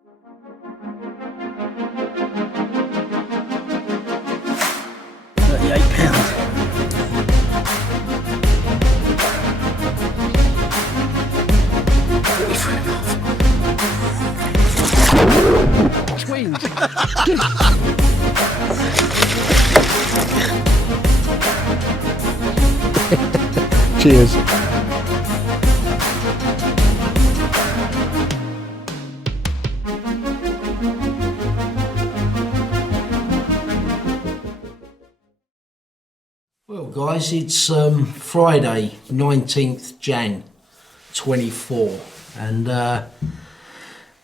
Twins. Cheers. Well, guys, it's Friday, 19th Jan 24, and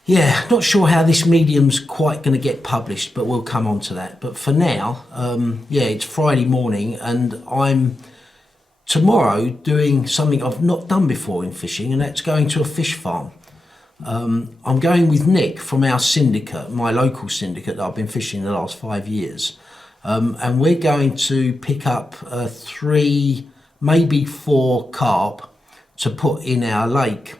yeah, not sure how this medium's quite going to get published, but we'll come on to that. But for now, yeah, it's Friday morning, and I'm tomorrow doing something I've not done before in fishing, and that's going to a fish farm. I'm going with Nick from our syndicate, my local syndicate that I've been fishing the last 5 years. And we're going to pick up 3, maybe 4 carp to put in our lake,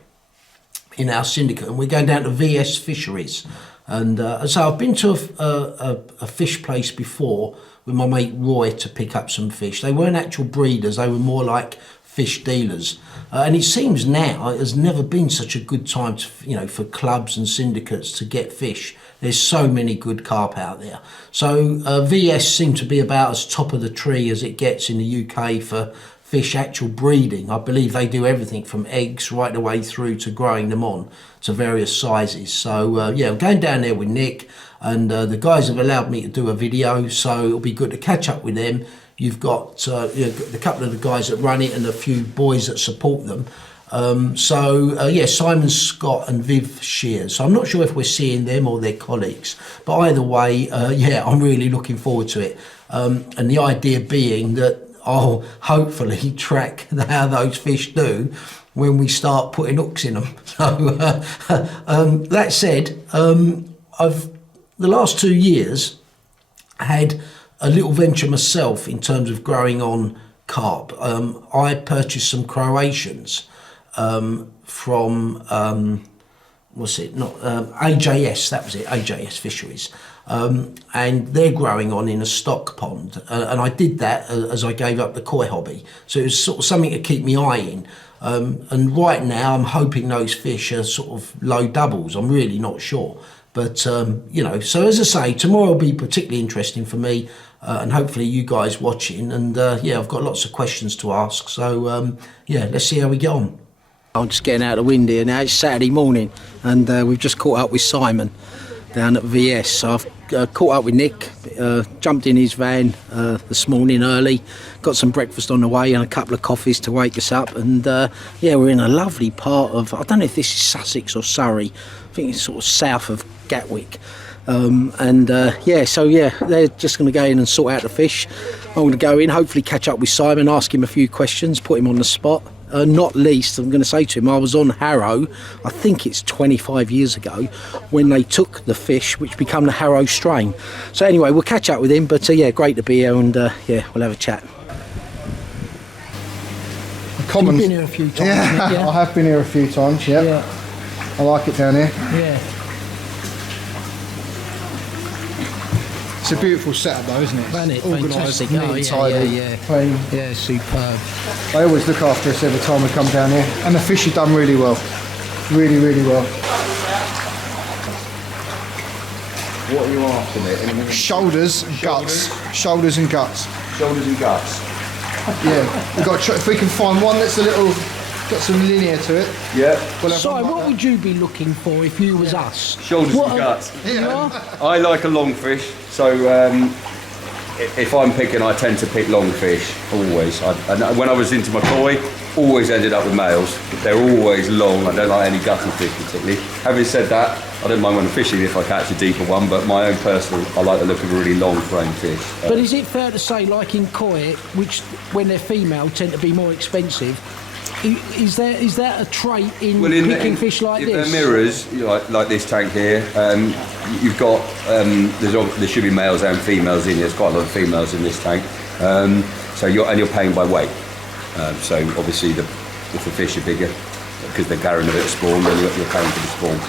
in our syndicate. And we're going down to VS Fisheries. And so I've been to a fish place before with my mate Roy to pick up some fish. They weren't actual breeders, they were more like fish dealers. And it seems now it has never been such a good time to, you know, for clubs and syndicates to get fish. There's so many good carp out there. So VS seem to be about as top of the tree as it gets in the UK for fish actual breeding. I believe they do everything from eggs right the way through to growing them on to various sizes. So yeah, I'm going down there with Nick, and the guys have allowed me to do a video, so it'll be good to catch up with them. You've got you know, a couple of the guys that run it and a few boys that support them. Yeah, Simon Scott and Viv Shears. So I'm not sure if we're seeing them or their colleagues, but either way, yeah, I'm really looking forward to it. And the idea being that I'll hopefully track how those fish do when we start putting hooks in them. So that said, I've the last 2 years had a little venture myself in terms of growing on carp. I purchased some Croatians from what's it? Not AJS. That was it. AJS Fisheries, and they're growing on in a stock pond. And I did that as I gave up the koi hobby. So it was sort of something to keep my eye in. And right now, I'm hoping those fish are sort of low doubles. I'm really not sure. But, you know, so as I say, tomorrow will be particularly interesting for me and hopefully you guys watching. And yeah, I've got lots of questions to ask. So, yeah, let's see how we get on. I'm just getting out of the wind here now. It's Saturday morning and we've just caught up with Simon down at VS. So I've caught up with Nick, jumped in his van this morning early, got some breakfast on the way and a couple of coffees to wake us up. And yeah, we're in a lovely part of, I don't know if this is Sussex or Surrey, I think it's sort of south of Gatwick. Yeah, so yeah, they're just going to go in and sort out the fish. I'm going to go in, hopefully catch up with Simon, ask him a few questions, put him on the spot. Not least, I'm going to say to him, I was on Harrow, I think it's 25 years ago, when they took the fish which become the Harrow strain. So anyway, we'll catch up with him, but yeah, great to be here, and yeah, we'll have a chat. Common. You've been here a few times. Yeah, yeah. I have been here a few times, yeah. I like it down here. Yeah. It's a beautiful setup though, isn't it? Organised, neat, tidy, clean. Yeah, superb. They always look after us every time we come down here. And the fish are done really well. Really, really well. What are you after, mate? Anything? Shoulders and guts. Shoulders and guts. Shoulders and guts. Yeah. We've got to if we can find one that's a little, got some linear to it. Yeah. We'll have So, one like what that. would you be looking for if you was us? Shoulders What and are- guts. You are? I like a long fish, so if I'm picking, I tend to pick long fish, always. And when I was into my koi, always ended up with males. They're always long, I don't like any gutty fish particularly. Having said that, I don't mind when I'm fishing if I catch a deeper one, but my own personal, I like the look of a really long frame fish. But is it fair to say, like in koi, which when they're female tend to be more expensive, is that a trait in picking fish like if this? They're mirrors, you know, like this tank here, you've got, there should be males and females in here. There's quite a lot of females in this tank. So you're paying by weight. So obviously if the fish are bigger, because they're carrying a bit of spawn, then you're paying for the spawn.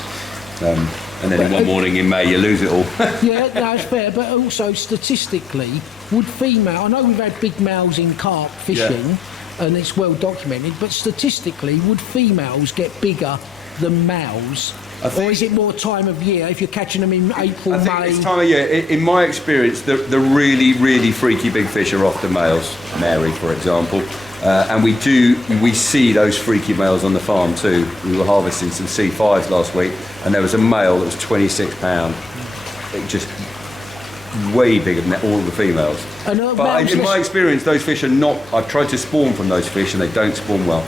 and then in one morning in May you lose it all. Yeah, no, it's fair. But also statistically, would female? I know we've had big males in carp fishing, and it's well documented. But statistically, would females get bigger than males? Or is it more time of year? If you're catching them in April, I think May? it's time of year. In my experience, the really, really freaky big fish are often males. Mary, for example. And we see those freaky males on the farm too. We were harvesting some C5s last week, and there was a male that was 26 pound. It just way bigger than all the females. But in my experience, those fish are not. I've tried to spawn from those fish, and they don't spawn well.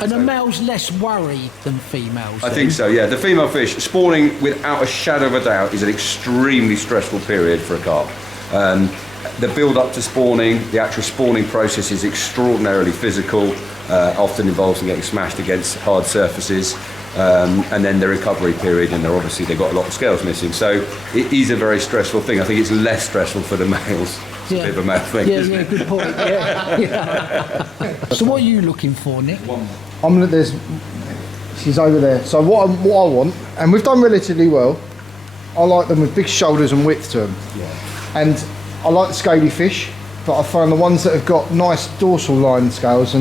And are males less worried than females? I think so, yeah. The female fish, spawning without a shadow of a doubt is an extremely stressful period for a carp. The build up to spawning, the actual spawning process is extraordinarily physical, often involves them getting smashed against hard surfaces, and then the recovery period, and they've got a lot of scales missing. So it is a very stressful thing. I think it's less stressful for the males. It's a bit of a male thing, isn't it? Good point. Yeah. So what are you looking for, Nick? She's over there. So what I want, and we've done relatively well. I like them with big shoulders and width to them. Yeah. And I like the scaly fish, but I find the ones that have got nice dorsal line scales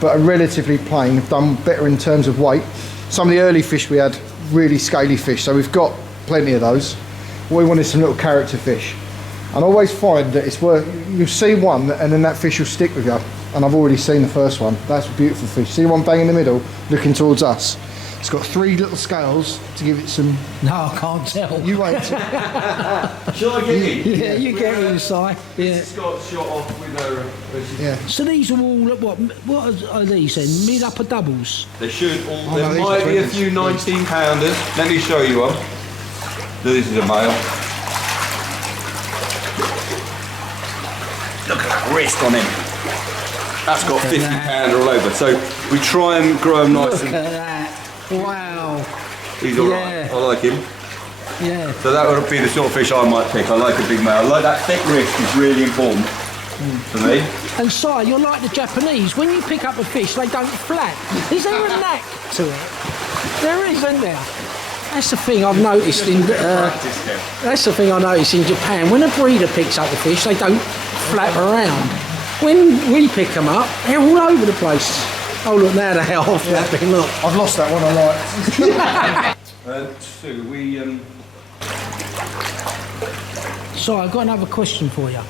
but are relatively plain have done better in terms of weight. Some of the early fish we had really scaly fish, so we've got plenty of those. What we want is some little character fish. And I always find that it's worth, you'll see one and then that fish will stick with you. And I've already seen the first one. That's a beautiful fish. See one bang in the middle, looking towards us. It's got 3 little scales to give it some... No, I can't tell. You wait. Shall I get in? Yeah, you get in, Si. Yeah. It's got shot off with her. Yeah. So these are all, what are these then? Mid-upper doubles? They should all. Oh, no, there these might are be a 20s. few 19-pounders. Let me show you one. This is a male. Look at that wrist on him. That's got 50 pounder all over. So we try and grow him nice. Look at that. Wow. He's all right. Yeah. I like him. Yeah. So that would be the sort of fish I might pick. I like a big male. I like that thick wrist is really important for me. And Si, you're like the Japanese. When you pick up a fish, they don't flap. Is there a knack to it? There is, isn't there? That's the thing I've noticed in. That's the thing I noticed in Japan. When a breeder picks up the fish, they don't flap around. When we pick them up, they're all over the place. Oh look, now they are flapping. Look. I've lost that one I like. So we. So I've got another question for you.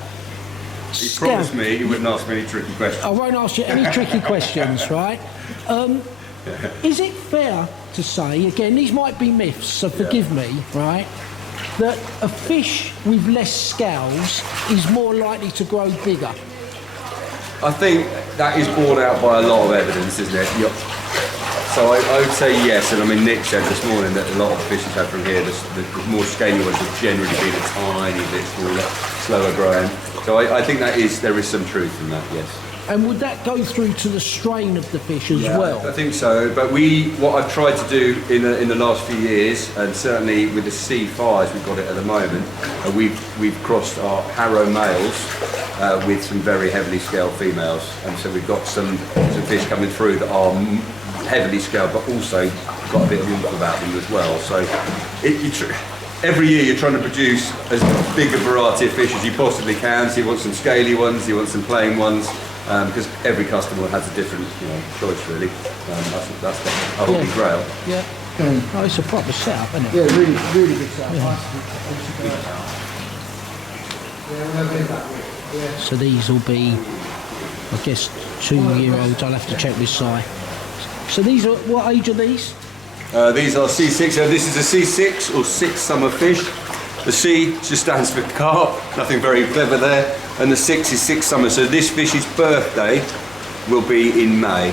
He promised me he wouldn't ask me any tricky questions. I won't ask you any tricky questions, right? Is it fair to say, again, these might be myths, so forgive me, right, that a fish with less scales is more likely to grow bigger? I think that is borne out by a lot of evidence, isn't it? So I would say yes, and I mean Nick said this morning that a lot of the fish we've had from here, the more scaly ones have generally been a tiny bit smaller, slower growing. So I think there is some truth in that, yes. And would that go through to the strain of the fish as well? I think so, but what I've tried to do in the last few years, and certainly with the C5s we've got it at the moment, we've crossed our Harrow males with some very heavily scaled females, and so we've got some fish coming through that are heavily scaled, but also got a bit of oomph about them as well. So every year you're trying to produce as big a variety of fish as you possibly can. So you want some scaly ones, you want some plain ones. Because every customer has a different, choice really. That's the holy grail. Yeah. Oh, it's a proper setup, isn't it? Yeah, really, really good setup. So these will be, I guess, 2-year-olds. I'll have to check with Si. So these are, what age are these? These are C6. So this is a C6 or 6 summer fish. The C just stands for carp, nothing very clever there. And the 6 is 6 summer. So this fish's birthday will be in May.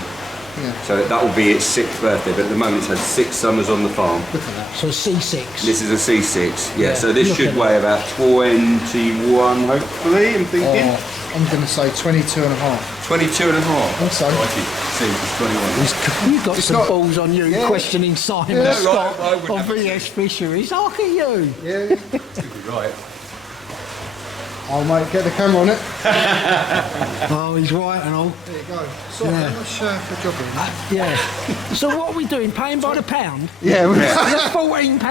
Yeah. So that will be its 6th birthday, but at the moment it's had 6 summers on the farm. Look at that. So C6. This is a C6, yeah. So this Look should at weigh about 21, hopefully, I'm thinking. I'm going to say 22 and a half. 22 and a half. Also. See, it's 21. You've got some not- balls on you questioning Simon Yeah, Scott right, I wouldn't of have- VS Fisheries. Look at you. Yeah. Right. Oh mate, get the camera on it. Oh, he's right and all. There you go. So how much for jogging? Yeah. So what are we doing? Paying by the pound? Yeah, That's £14.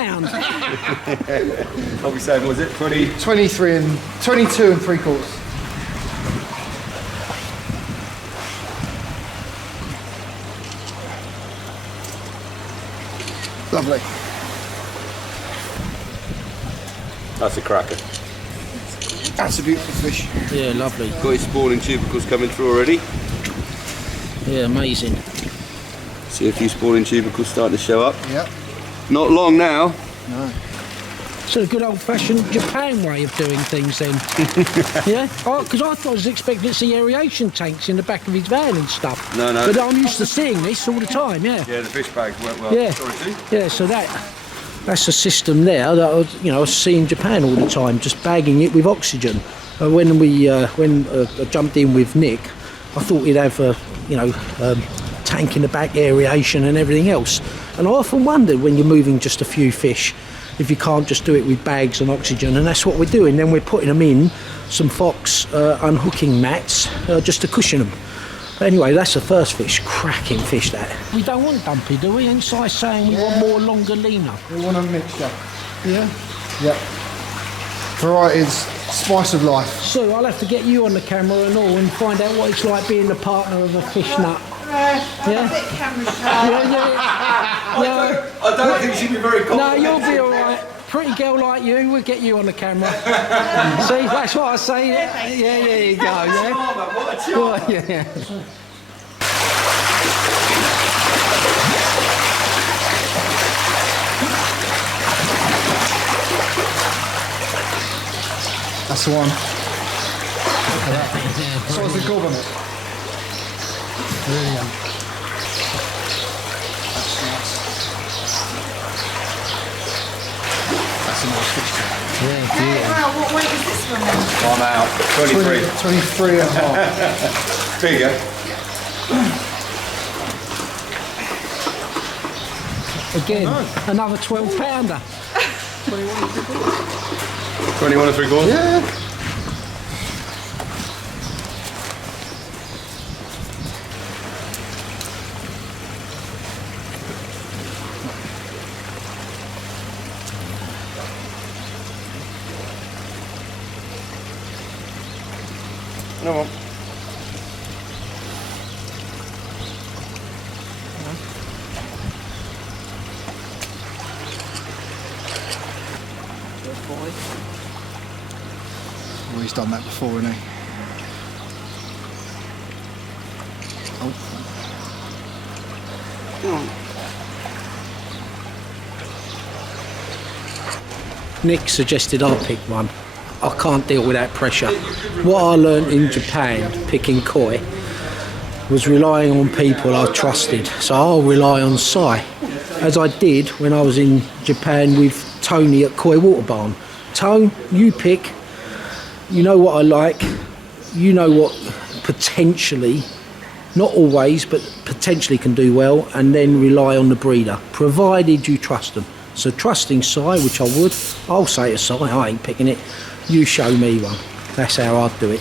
What we saying, was it 20? 23 and 22 and 3/4. Lovely. That's a cracker. That's a beautiful fish. Yeah, lovely. Got his spawning tubercles coming through already. Yeah, amazing. See a few spawning tubercles starting to show up. Yep. Not long now. No. So a good old-fashioned Japan way of doing things then. Yeah? Because I was expecting to see aeration tanks in the back of his van and stuff. No. But I'm used to seeing this all the time, yeah. Yeah, the fish bags went well. Yeah. Sorry, Sue. Yeah, so that's a system there that I was seeing in Japan all the time, just bagging it with oxygen. When I jumped in with Nick, I thought he'd have a tank in the back, aeration and everything else. And I often wondered when you're moving just a few fish, if you can't just do it with bags and oxygen, and that's what we're doing. Then we're putting them in some fox unhooking mats just to cushion them. Anyway, that's the first fish, cracking fish that. We don't want dumpy, do we? Inside saying we want more longer, leaner. We want a mixture. Yeah. Yep. Varieties, spice of life. Sue, I'll have to get you on the camera and all and find out what it's like being the partner of a fish nut. I'm Yeah? a bit camera shy. Yeah. I don't think she'd be very confident. No, you'll be all right. Pretty girl like you, we'll get you on the camera. See, that's what I say. Yeah, there you go. Yeah. What a charmer. Well, yeah. That's the one. Look at that. So what's the gob on it? Brilliant. That's nice. That's a nice fish tank. Yeah, Wow, what weight is this one then? I'm out. 23. 23 and a half. Bigger. Again, another 12-pounder. 21 and 3/4. Yeah. No one. Well, he's done that before, hasn't he? Nick suggested I pick one. I can't deal with that pressure. What I learnt in Japan picking koi was relying on people I trusted. So I'll rely on Sai, as I did when I was in Japan with Tony at Koi Water Barn. Tone, you pick. You know what I like. You know what potentially, not always, but potentially can do well, and then rely on the breeder, provided you trust them. So trusting Sai, which I would, I'll say to Sai, I ain't picking it. You show me one. That's how I'd do it.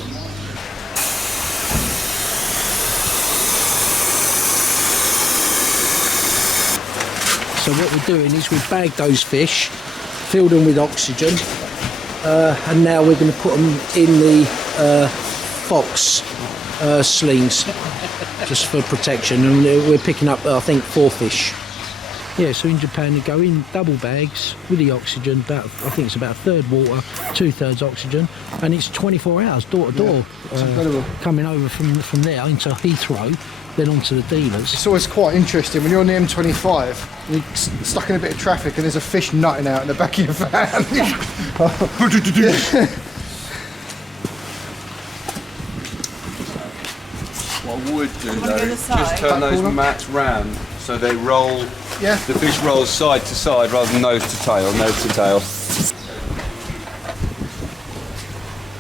So what we're doing is we've bagged those fish, filled them with oxygen, and now we're going to put them in the fox slings, just for protection. And we're picking up, I think, 4 fish. Yeah, so in Japan they go in double bags with the oxygen, I think it's about a third water, 2/3 oxygen, and it's 24 hours door to door, coming over from there into Heathrow, then onto the dealers. It's always quite interesting when you're on the M25, you're stuck in a bit of traffic and there's a fish nutting out in the back of your van. What I would do wanna go though, this side? just turn those corner? mats round so they roll. Yeah. The fish rolls side to side rather than nose to tail. Nose to tail.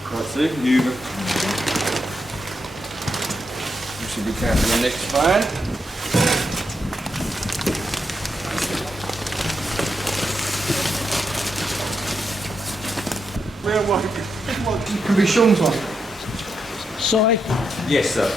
That's it. You should be careful the next van. Can be Sean's one. Si, Yes, sir.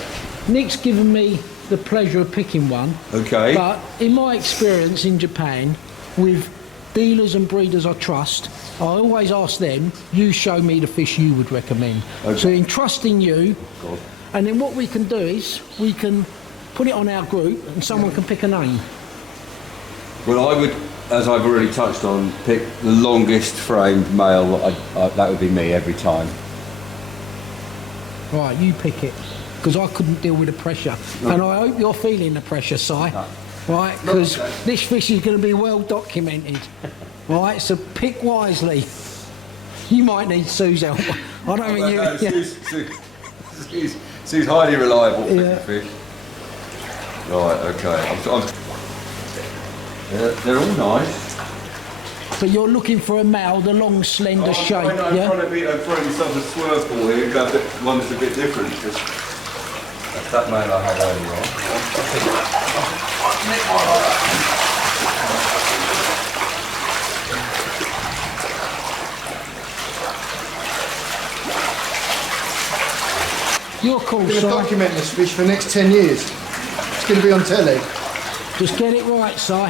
Nick's given me the pleasure of picking one. Okay. But in my experience in Japan, with dealers and breeders I trust, I always ask them, you show me the fish you would recommend. Okay. So in trusting you, God. and then what we can do is, we can put it on our group and someone can pick a name. Well, I would, as I've already touched on, pick the longest framed male. That would be me every time. Right, you pick it, because I couldn't deal with the pressure. And I hope you're feeling the pressure, Si. Right, because this fish is going to be well documented. Right, so pick wisely. You might need Sue's help. I don't think you... No, yeah. Sue's highly reliable for Yeah. fish. Right, okay. They're all nice. But you're looking for a male, the long, slender shape, I'm yeah? trying to throw myself a swerve ball here, go a bit, one that's a bit different. Because that's that man I had earlier on. You're cool, We're going to Si. document this fish for the next 10 years. It's going to be on telly. Just get it right, Si. Oh,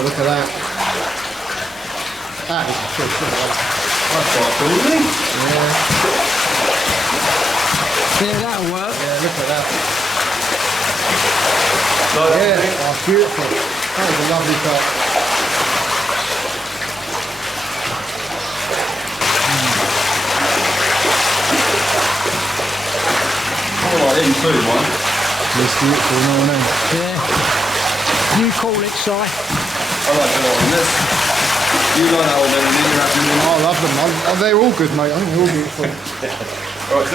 look at that. That is a fish, look at that. That's quite cool, isn't it? Yeah, that'll work. Yeah, look at that. Like, Yeah, oh, beautiful. That is a lovely cut. all right, in too, one. It's beautiful, no one else. Yeah. You call it, Si. I like the lot on this. You like that one, then you're happy with I love them. They're all good, mate. I think they're all beautiful. All right,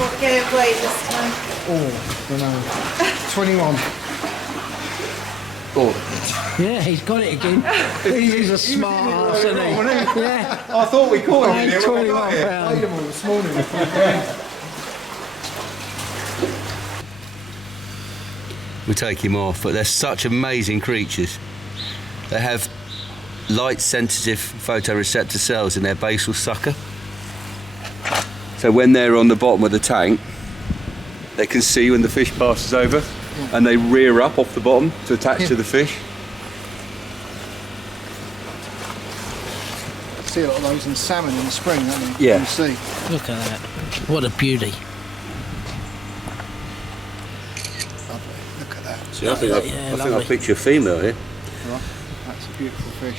What gave away this time? Oh, don't know. 21. oh. Yeah, he's got it again. He's a smart ass, isn't he? Yeah. I thought we caught him Hey, here when we got 21 here. Played pounds. them all this morning. We take him off, but they're such amazing creatures. They have light-sensitive photoreceptor cells in their basal sucker. So when they're on the bottom of the tank, they can see when the fish passes over, and they rear up off the bottom to attach to the fish. See a lot of those in salmon in the spring, don't you? Yeah. You see. Look at that. What a beauty. Lovely. Look at that. See, I think Yeah, I lovely. picture a female here. Right. That's a beautiful fish.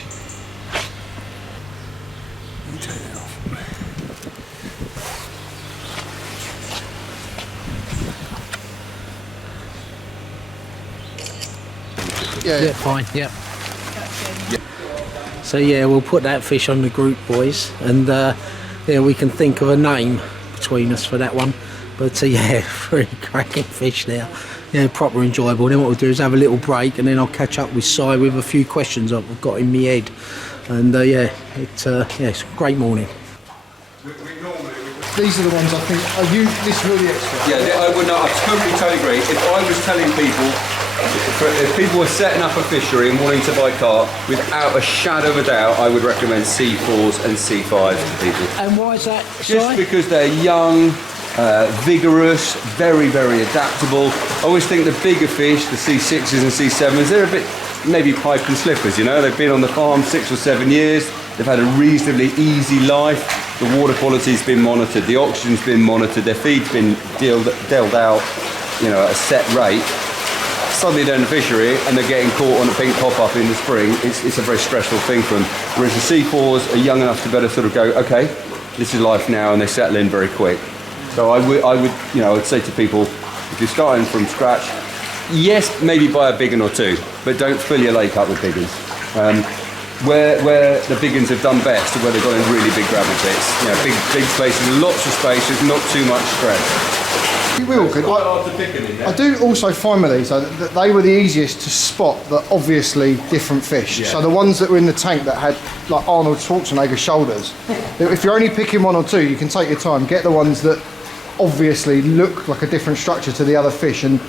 Yeah, fine, yeah. So yeah, we'll put that fish on the group, boys, and yeah, we can think of a name between us for that one. But yeah, very cracking fish there. Yeah, proper enjoyable. Then what we'll do is have a little break, and then I'll catch up with Si with a few questions I've got in my head. And yeah, it's a great morning. These are the ones I think. Are you this really extra? Yeah, I totally agree. If I was telling people, if people were setting up a fishery and wanting to buy carp, without a shadow of a doubt, I would recommend C4s and C5s to people. And why is that, Just Si? because they're young, vigorous, very, very adaptable. I always think the bigger fish, the C6s and C7s, they're a bit maybe pipe and slippers, you know. They've been on the farm 6 or 7 years. They've had a reasonably easy life. The water quality's been monitored, the oxygen's been monitored, their feed's been dealt out, you know, at a set rate. Suddenly they're in the fishery and they're getting caught on a pink pop-up in the spring. It's a very stressful thing for them. Whereas the C4s are young enough to better sort of go, okay, this is life now, and they settle in very quick. So I would, you know, I'd say to people, if you're starting from scratch, yes, maybe buy a big one or two, but don't fill your lake up with big ones. Where the big ones have done best are where they've got in really big gravel pits. You know, big spaces, lots of space, there's not too much stress. You will good. Quite hard to pick them in there. I do also find with these though, that they were the easiest to spot the obviously different fish. Yeah. So the ones that were in the tank that had like Arnold Schwarzenegger shoulders, if you're only picking one or two, you can take your time. Get the ones that obviously look like a different structure to the other fish, and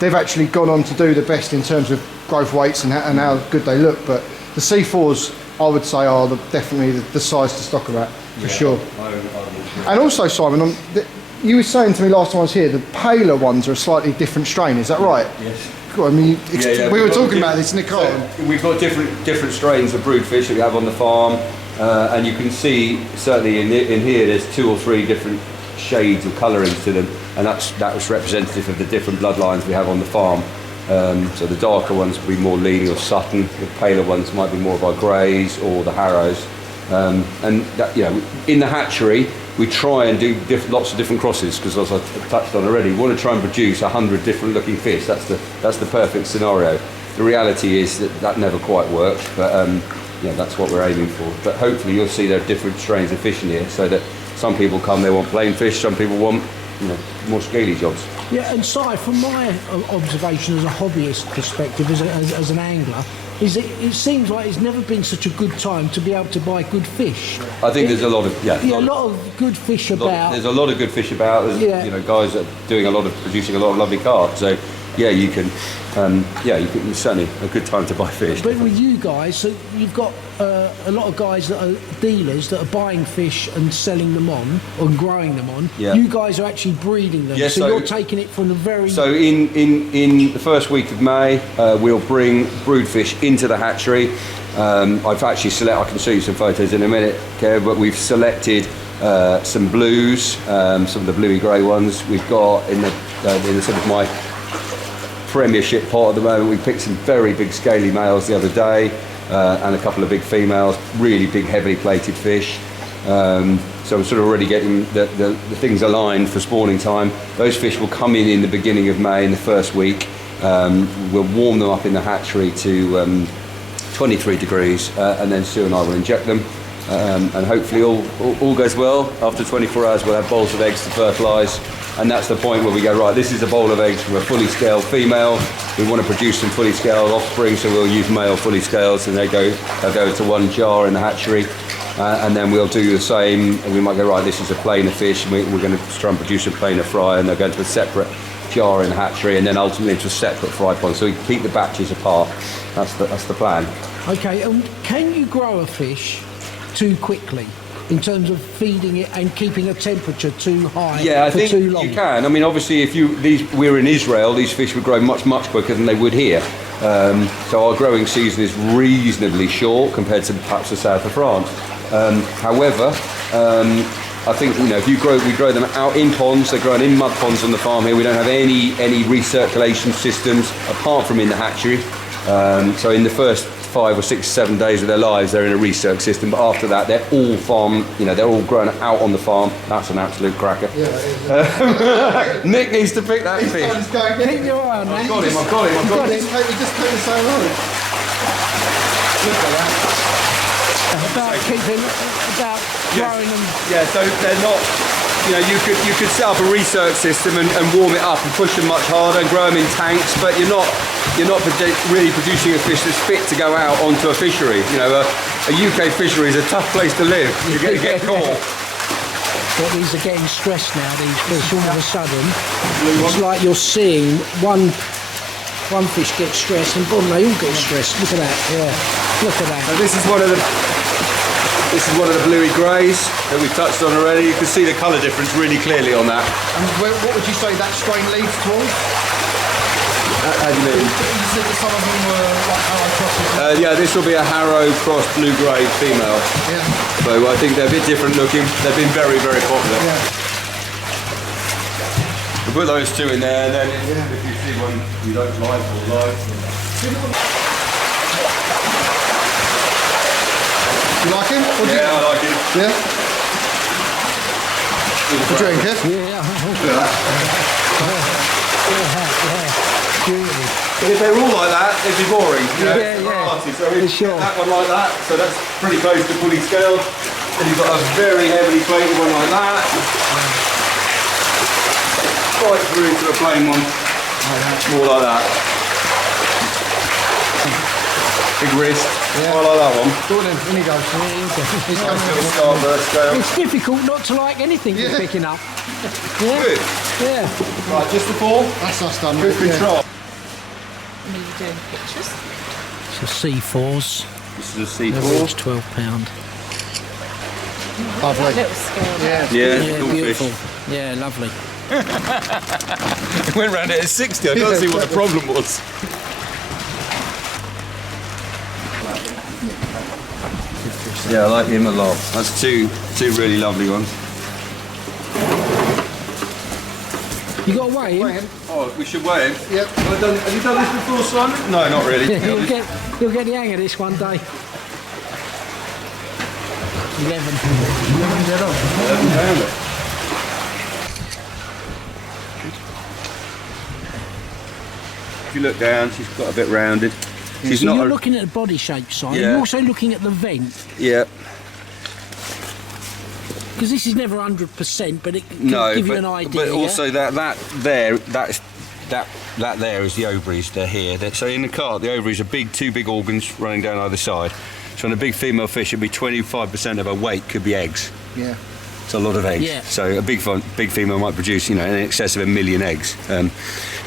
they've actually gone on to do the best in terms of growth weights and how good they look. But The C4s, I would say, are definitely the size to stock about, for sure. And also, Simon, you were saying to me last time I was here, the paler ones are a slightly different strain, is that right? Yes. Cool, I mean, we were talking about this this in the car. So we've got different strains of brood fish that we have on the farm, and you can see certainly in here there's 2 or 3 different shades of colourings to them, and that was representative of the different bloodlines we have on the farm. So the darker ones will be more Lean or Sutton, the paler ones might be more of our Greys or the Harrows. And that, in the hatchery we try and do lots of different crosses, because as I touched on already, we want to try and produce 100 different looking fish. That's the perfect scenario. The reality is that never quite works, but that's what we're aiming for. But hopefully you'll see there are different strains of fish in here, so that some people come, they want plain fish, some people want more scaly jobs. Yeah, and Si, from my observation as a hobbyist perspective, as an angler, is it seems like it's never been such a good time to be able to buy good fish. I think there's a lot of a lot of good fish about. There's a lot of good fish about. There's guys that are producing a lot of lovely carp. So you can it's certainly a good time to buy fish. But with you guys, so you've got a lot of guys that are dealers that are buying fish and selling them on, or growing them on. Yeah. You guys are actually breeding them, so you're taking it from the very... So in the first week of May, we'll bring brood fish into the hatchery. I've actually I can show you some photos in a minute, Kev, but we've selected some blues, some of the bluey grey ones. We've got in the sort of my premiership pot at the moment, we picked some very big scaly males the other day, and a couple of big females, really big heavily plated fish. So I'm sort of already getting the things aligned for spawning time. Those fish will come in the beginning of May, in the first week. We'll warm them up in the hatchery to 23 degrees, and then Sue and I will inject them. And hopefully all goes well. After 24 hours we'll have bowls of eggs to fertilise, and that's the point where we go, right, this is a bowl of eggs from a fully scaled female. We want to produce some fully scaled offspring, so we'll use male fully scales, and they'll go into one jar in the hatchery, and then we'll do the same, and we might go, right, this is a plainer fish, and we're going to try and produce a plainer fry, and they'll go into a separate jar in the hatchery, and then ultimately into a separate fry pond, so we can keep the batches apart. That's the plan. Okay, can you grow a fish too quickly in terms of feeding it and keeping a temperature too high for too long? You can. I mean, obviously, if we're in Israel, these fish would grow much quicker than they would here. So our growing season is reasonably short compared to perhaps the south of France. However, I think if we grow them out in ponds. They're grown in mud ponds on the farm here. We don't have any recirculation systems apart from in the hatchery. So in the first 5 or 6, 7 days of their lives, they're in a recirc system, but after that they're all farm, they're all grown out on the farm. That's an absolute cracker. Yeah, Nick needs to pick that fish. Keep your eye on that. I've got him. Just take the same road. Look at that. About growing them. Yeah, so they're not, you could set up a recirc system and warm it up and push them much harder and grow them in tanks, but you're not really producing a fish that's fit to go out onto a fishery. A UK fishery is a tough place to live. You get caught. But these are getting stressed now, these fish, all of a sudden. It's like you're seeing one fish get stressed and boom, they all get stressed. Look at that, yeah. Look at that. So this is one of the bluey greys that we've touched on already. You can see the colour difference really clearly on that. And what would you say that strain leads towards? How do you mean? You said that some of them were like Harrow crosses. Yeah, this will be a Harrow crossed blue-grey female. Yeah. So I think they're a bit different looking. They've been very, very popular. Yeah. We'll put those two in there, and then if you see one you don't like or like. You like him? I like him. Yeah. A drink, eh? Yeah. Look at that. Yeah. But if they were all like that, it'd be boring. Yeah. So if you get that one like that, so that's pretty close to fully scaled. Then you've got a very heavily plated one like that. Right through to a plain one. More like that. Big wrist. Yeah. I like that one. Go on then, in he goes. He's coming Little with starburst scale. It's difficult not to like anything you're picking up. Yeah. Good. Yeah. Right, just the four. That's us done. Good control. Me doing pictures. So C4s. This is a It's C4. £12. Lovely. Little scale. Yeah. Yeah, Yeah, cool beautiful. fish. Yeah, lovely. It went round it at 60. I can't see what the problem was. Yeah, I like him a lot. That's two really lovely ones. You got to weigh him? Oh, we should weigh him. Yep. Have you done this before, Simon? No, not really. Yeah, you'll get the hang of this one day. 11. If you look down, she's got a bit rounded. She's So not. you're looking at the body shape side. Yeah. You're also looking at the vent, Yeah. because this is never 100%, but it can No, give but, you an idea. but also that there is the ovaries. They're here. So in the carp, the ovaries are two big organs running down either side. So on a big female fish, it'd be 25% of her weight could be eggs. Yeah. It's a lot of eggs. Yeah. So a big female might produce, in excess of 1 million eggs.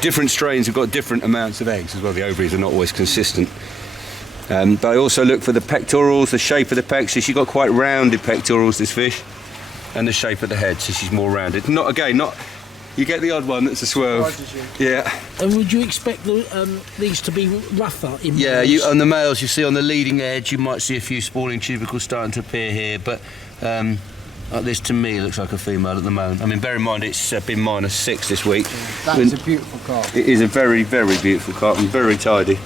Different strains have got different amounts of eggs as well. The ovaries are not always consistent. But I also look for the pectorals, the shape of the pecs. So she's got quite rounded pectorals, this fish, and the shape of the head. So she's more rounded. Not. You get the odd one that's a swerve. Yeah. And would you expect these to be rougher in Yeah, males? on the males, you see on the leading edge, you might see a few spawning tubercles starting to appear here, but like this to me looks like a female at the moment. I mean, bear in mind it's been -6 this week. That is a beautiful carp. It is a very, very beautiful carp and very tidy.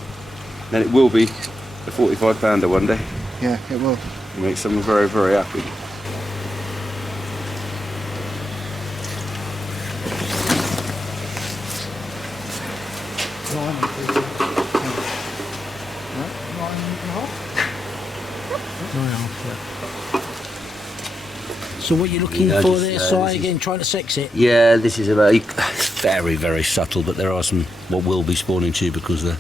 And it will be a 45-pounder one day. Yeah, it will. It makes someone very, very happy. So what you're looking Yeah, for just, there, this Si, is- again, trying to sex it? Yeah, this is very, very subtle, but there are some what will be spawning tubercles there.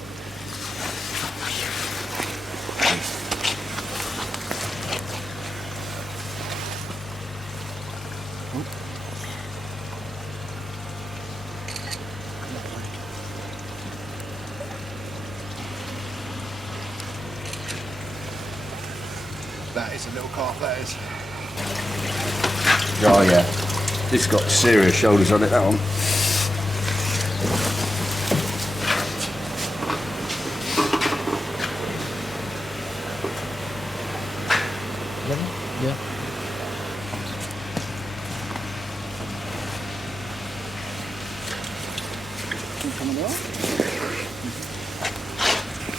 That is a little carp, that is. Oh yeah, this got serious shoulders on it, that one. Yeah.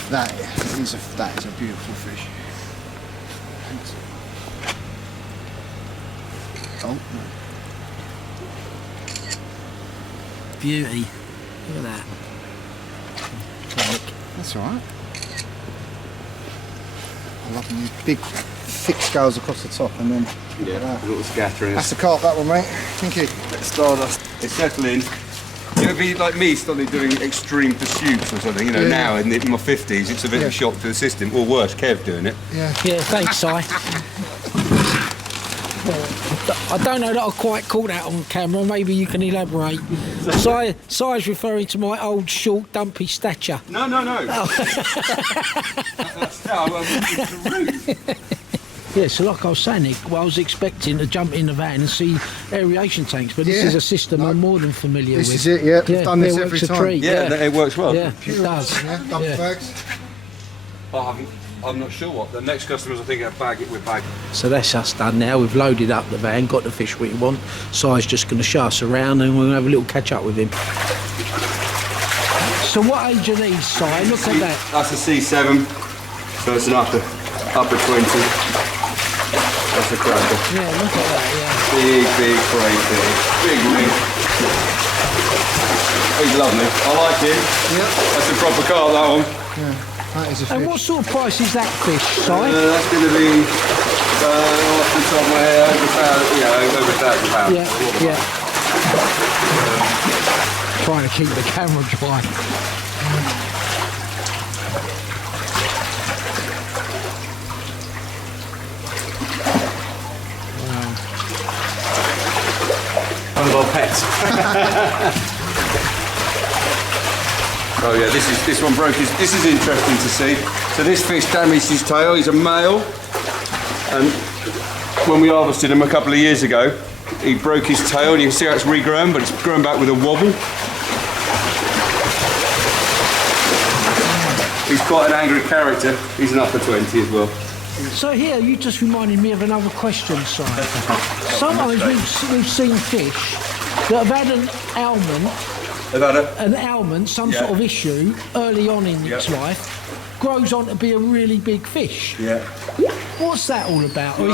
That is a beautiful fish. Oh, no. Beauty. Look at that. That's all right. I love them big, thick scales across the top, and then Yeah, a little scattering. that's the carp, that one, mate. Thank you. Stardust. It's settling. You would be like me, starting doing extreme pursuits or something. You know, Yeah. now in my 50s, it's a bit of a shock to the system. Or worse, Kev doing it. Yeah. Yeah, thanks, Si. I don't know that I quite caught that on camera. Maybe you can elaborate. Si's referring to my old, short, dumpy stature. No. That's rude. Yeah, so like I was saying, Nick, well, I was expecting to jump in the van and see aeration tanks, but this Yeah. is a system I'm more than familiar This with. is it, yeah. We've done this it every works a time. treat. Yeah, it works well. Yeah, it does. Yeah, dump Yeah. bags. I'm not sure what the next customers are thinking. Bag it with bag. So that's us done now. We've loaded up the van, got the fish we want. Si's just going to show us around and we're going to have a little catch up with him. So what age are these, Si? Look at that. That's a C7, so it's an upper 20. That's a cracker. Yeah, look at that, yeah. Big brain thing. Big ring. He's lovely. I like him. Yep. That's a proper car, that one. Yeah, that is a fish. And what sort of price is that fish, Si? That's going to be, off the top of my head, over £1,000. Yeah. Trying to keep the camera dry. One of our pets. Oh yeah, this one broke. This is interesting to see. So So this fish damaged his tail. He's a male, and when we harvested him a couple of years ago, he broke his tail, and you can see how it's regrown, but it's grown back with a wobble. He's quite an angry character. He's an upper 20 as well. So here, you just reminded me of another question, Si. Sometimes we've seen fish that have had an ailment, some sort of issue early on in its life, grows on to be a really big fish. Yeah. What's that all about? Or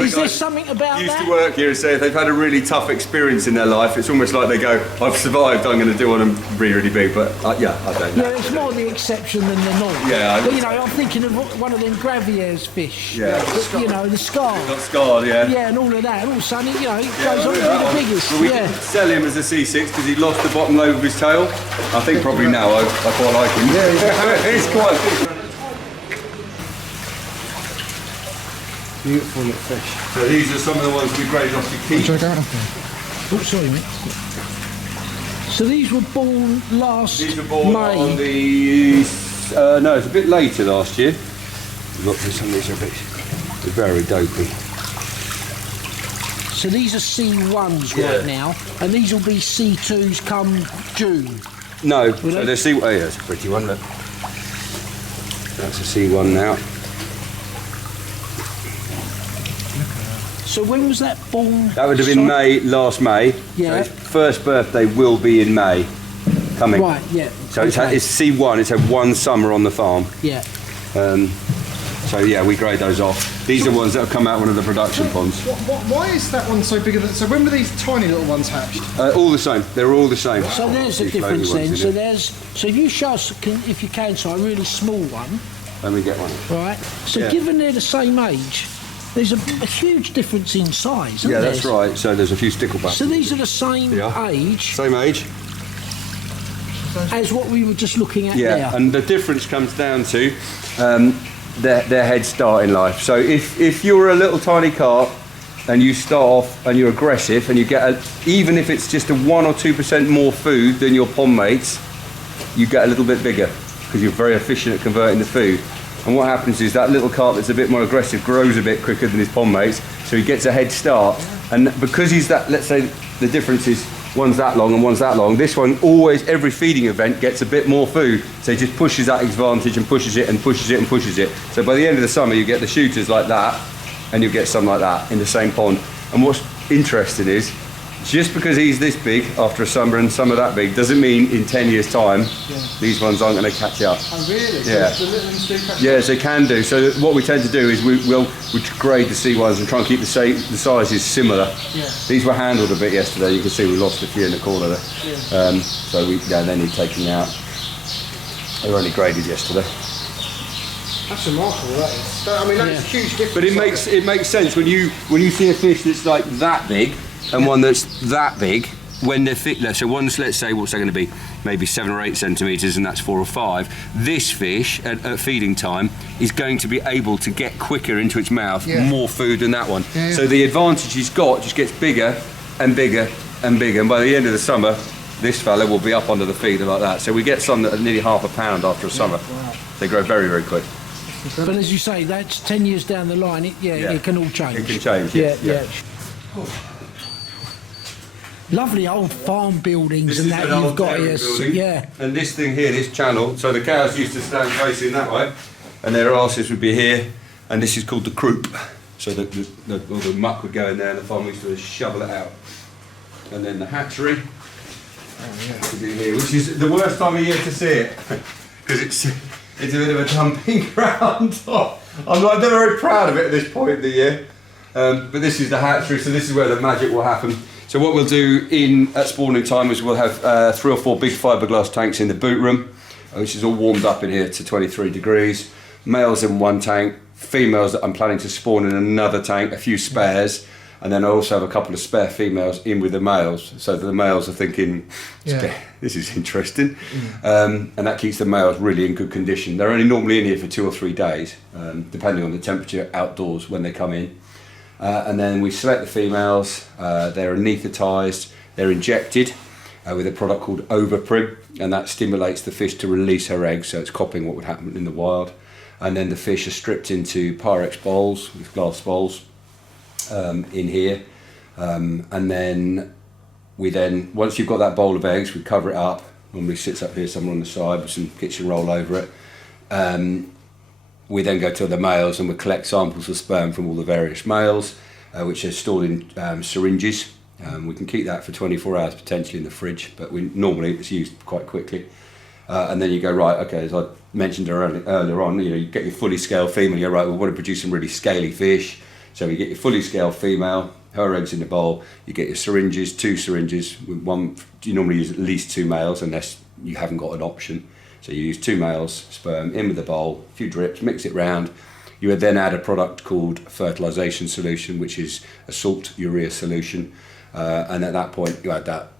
is there something about used that? to work here and say if they've had a really tough experience in their life, it's almost like they go, I've survived, I'm going to do one of them really big, but I don't know. Yeah, it's more the exception than the norm. Yeah, But I'm thinking of one of them Gravier's fish. Yeah. The scar. Not scarred, yeah. Yeah, and all of that. And all of a sudden, it goes on to be the biggest. Well, we didn't sell him as a C6 because he lost the bottom lobe of his tail. I think probably now I quite like him. Yeah, he's quite a fish. Beautiful little fish. So these are some of the ones we graded off to keep. Should I go out? Oh, sorry, mate. So these were born last These were born May. on the... no, it's a bit later last year. Look, some of these are a bit... They're very dopey. So these are C1s right now, and these will be C2s come June. No, Will so they? they're C1. Oh yeah, it's a pretty one, look. That's a C1 now. So when was that born? That would have been last May. Yeah. So his first birthday will be in May, coming. Right, yeah. So it's C1, it's had one summer on the farm. Yeah. So yeah, we grade those off. These are ones that have come out one of the production ponds. Why is that one so bigger? So when were these tiny little ones hatched? All the same, they're all the same. So there's a These difference floaty ones then. in it. So you show us, if you can, so a really small one, Let me get one. right? So Yeah. given they're the same age, there's a huge difference in size, isn't Yeah, there? that's right. So there's a few sticklebacks. So these are the same Yeah. age Same age. as what we were just looking at Yeah, there. and the difference comes down to their head start in life. So if you're a little tiny carp and you start off and you're aggressive and you get even if it's just a 1 or 2% more food than your pond mates, you get a little bit bigger because you're very efficient at converting the food. And what happens is that little carp that's a bit more aggressive grows a bit quicker than his pond mates, so he gets a head start. And because he's that, let's say the difference is one's that long and one's that long, this one always, every feeding event gets a bit more food, so he just pushes that advantage and pushes it and pushes it and pushes it. So by the end of the summer you get the shooters like that, and you'll get some like that in the same pond. And what's interesting is, just because he's this big after a summer and some are that big, doesn't mean in 10 years time these ones aren't going to catch up. Oh really? Yeah. So the little ones do catch Yes, they can do. So what we tend to do is we'll grade the C1s and try and keep the sizes similar. Yeah. These were handled a bit yesterday. You can see we lost a few in the corner there. Yeah. So they need taking out. They were only graded yesterday. That's remarkable. That is. I mean, that's a huge difference. But it makes sense when you see a fish that's like that big and one that's that big. When they're fit, so one's, let's say, what's that going to be? Maybe 7 or 8 centimetres, and that's 4 or 5. This fish at feeding time is going to be able to get quicker into its mouth, more food than that one. Yeah. So the advantage he's got just gets bigger and bigger and bigger, and by the end of the summer, this fella will be up under the feeder like that. So we get some that are nearly half a pound after a summer. Wow. They grow very, very quick. But as you say, that's 10 years down the line, it can all change. It can change. Yeah. Lovely old farm buildings and that you've got here. Yeah. And this thing here, this channel, so the cows used to stand facing that way, and their arses would be here, and this is called the croup. So all the muck would go in there, and the farmer used to shovel it out. And then the hatchery would be here, which is the worst time of year to see it, because it's a bit of a dumping ground. I'm not very proud of it at this point of the year. But this is the hatchery, so this is where the magic will happen. So what we'll do at spawning time is we'll have 3 or 4 big fiberglass tanks in the boot room, which is all warmed up in here to 23 degrees. Males in one tank, females that I'm planning to spawn in another tank, a few spares, and then I also have a couple of spare females in with the males. So the males are thinking, this is interesting. And that keeps the males really in good condition. They're only normally in here for 2 or 3 days, depending on the temperature outdoors when they come in. And then we select the females, they're anaesthetised, they're injected with a product called Overprim, and that stimulates the fish to release her eggs, so it's copying what would happen in the wild. and then the fish are stripped into Pyrex bowls, with glass bowls, in here, and then once you've got that bowl of eggs, we cover it up. Normally sits up here somewhere on the side with some kitchen roll over it. We then go to the males and we collect samples of sperm from all the various males, which are stored in syringes. We can keep that for 24 hours potentially in the fridge, but normally it's used quite quickly. And then you go, right, okay, as I mentioned earlier on, you get your fully scaled female, you're right, we want to produce some really scaly fish. So you get your fully scaled female, her eggs in the bowl, you get your syringes, 2 syringes, with one, you normally use at least 2 males unless you haven't got an option. So you use 2 males, sperm, in with the bowl, a few drips, mix it round. You would then add a product called fertilization solution, which is a salt urea solution. And at that point you add that.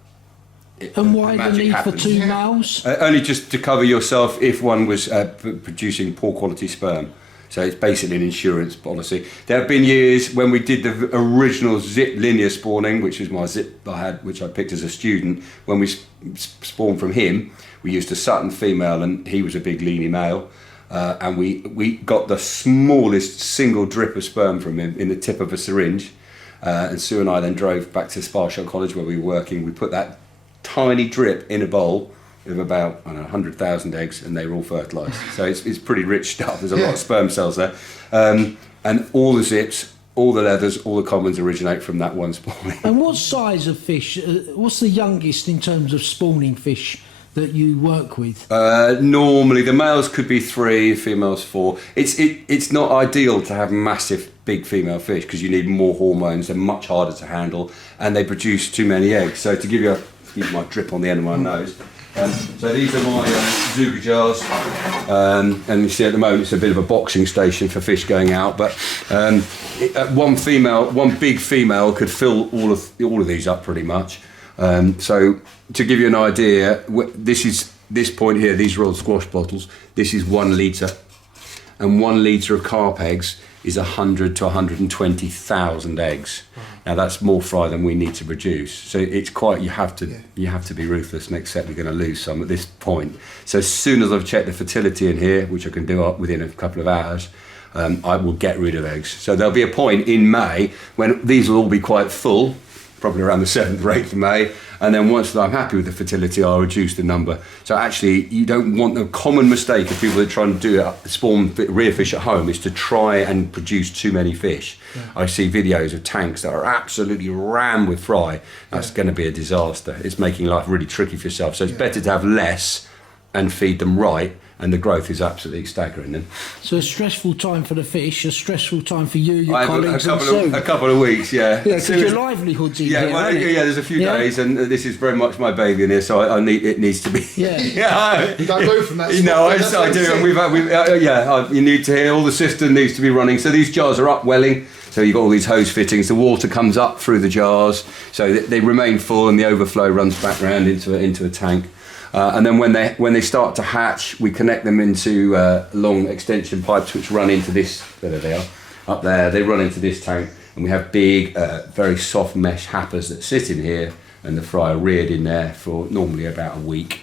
And why the magic need happens. for 2 males? Only just to cover yourself if one was producing poor quality sperm. So it's basically an insurance policy. There have been years when we did the original zip linear spawning, which was my zip I had, which I picked as a student. When we spawned from him, we used a Sutton female, and he was a big leany male. And we got the smallest single drip of sperm from him in the tip of a syringe. And Sue and I then drove back to Sparshot College where we were working. We put that tiny drip in a bowl of about 100,000 eggs, and they were all fertilised. So it's pretty rich stuff. There's a lot of sperm cells there. And all the zips, all the leathers, all the commons originate from that one spawning. And what size of fish, what's the youngest in terms of spawning fish that you work with? Normally the males could be 3, females 4. It's not ideal to have massive big female fish because you need more hormones. They're much harder to handle and they produce too many eggs. So to give you my drip on the end of my nose. So these are my Zuga jars, and you see at the moment it's a bit of a boxing station for fish going out. But one big female could fill all of these up pretty much. So to give you an idea, this point here, these are all squash bottles. This is 1 litre, and 1 litre of carp eggs is 100 to 120,000 eggs. Now that's more fry than we need to produce. So it's quite, you have to be ruthless and accept you're going to lose some at this point. So as soon as I've checked the fertility in here, which I can do up within a couple of hours, I will get rid of eggs. So there'll be a point in May when these will all be quite full, probably around the 7th or 8th of May, and then once I'm happy with the fertility, I'll reduce the number. So actually, you don't want the common mistake of people that try and do it, spawn rear fish at home, is to try and produce too many fish. Yeah. I see videos of tanks that are absolutely rammed with fry. That's going to be a disaster. It's making life really tricky for yourself. So it's better to have less and feed them right, and the growth is absolutely staggering then. So a stressful time for the fish, a stressful time for you, your colleagues and Sue. A couple of weeks, yeah. Yeah, because your livelihood's in here, well, isn't it? yeah, there's a few days, and this is very much my baby in here, so it needs to be. Yeah. You don't move from that spot. No, I do, and you need to hear all the system needs to be running. So these jars are upwelling. So you've got all these hose fittings. The water comes up through the jars, so they remain full, and the overflow runs back round into a tank. And then when they start to hatch, we connect them into long extension pipes which run into this. There they are, up there. They run into this tank, and we have big, very soft mesh happers that sit in here, and the fry are reared in there for normally about a week.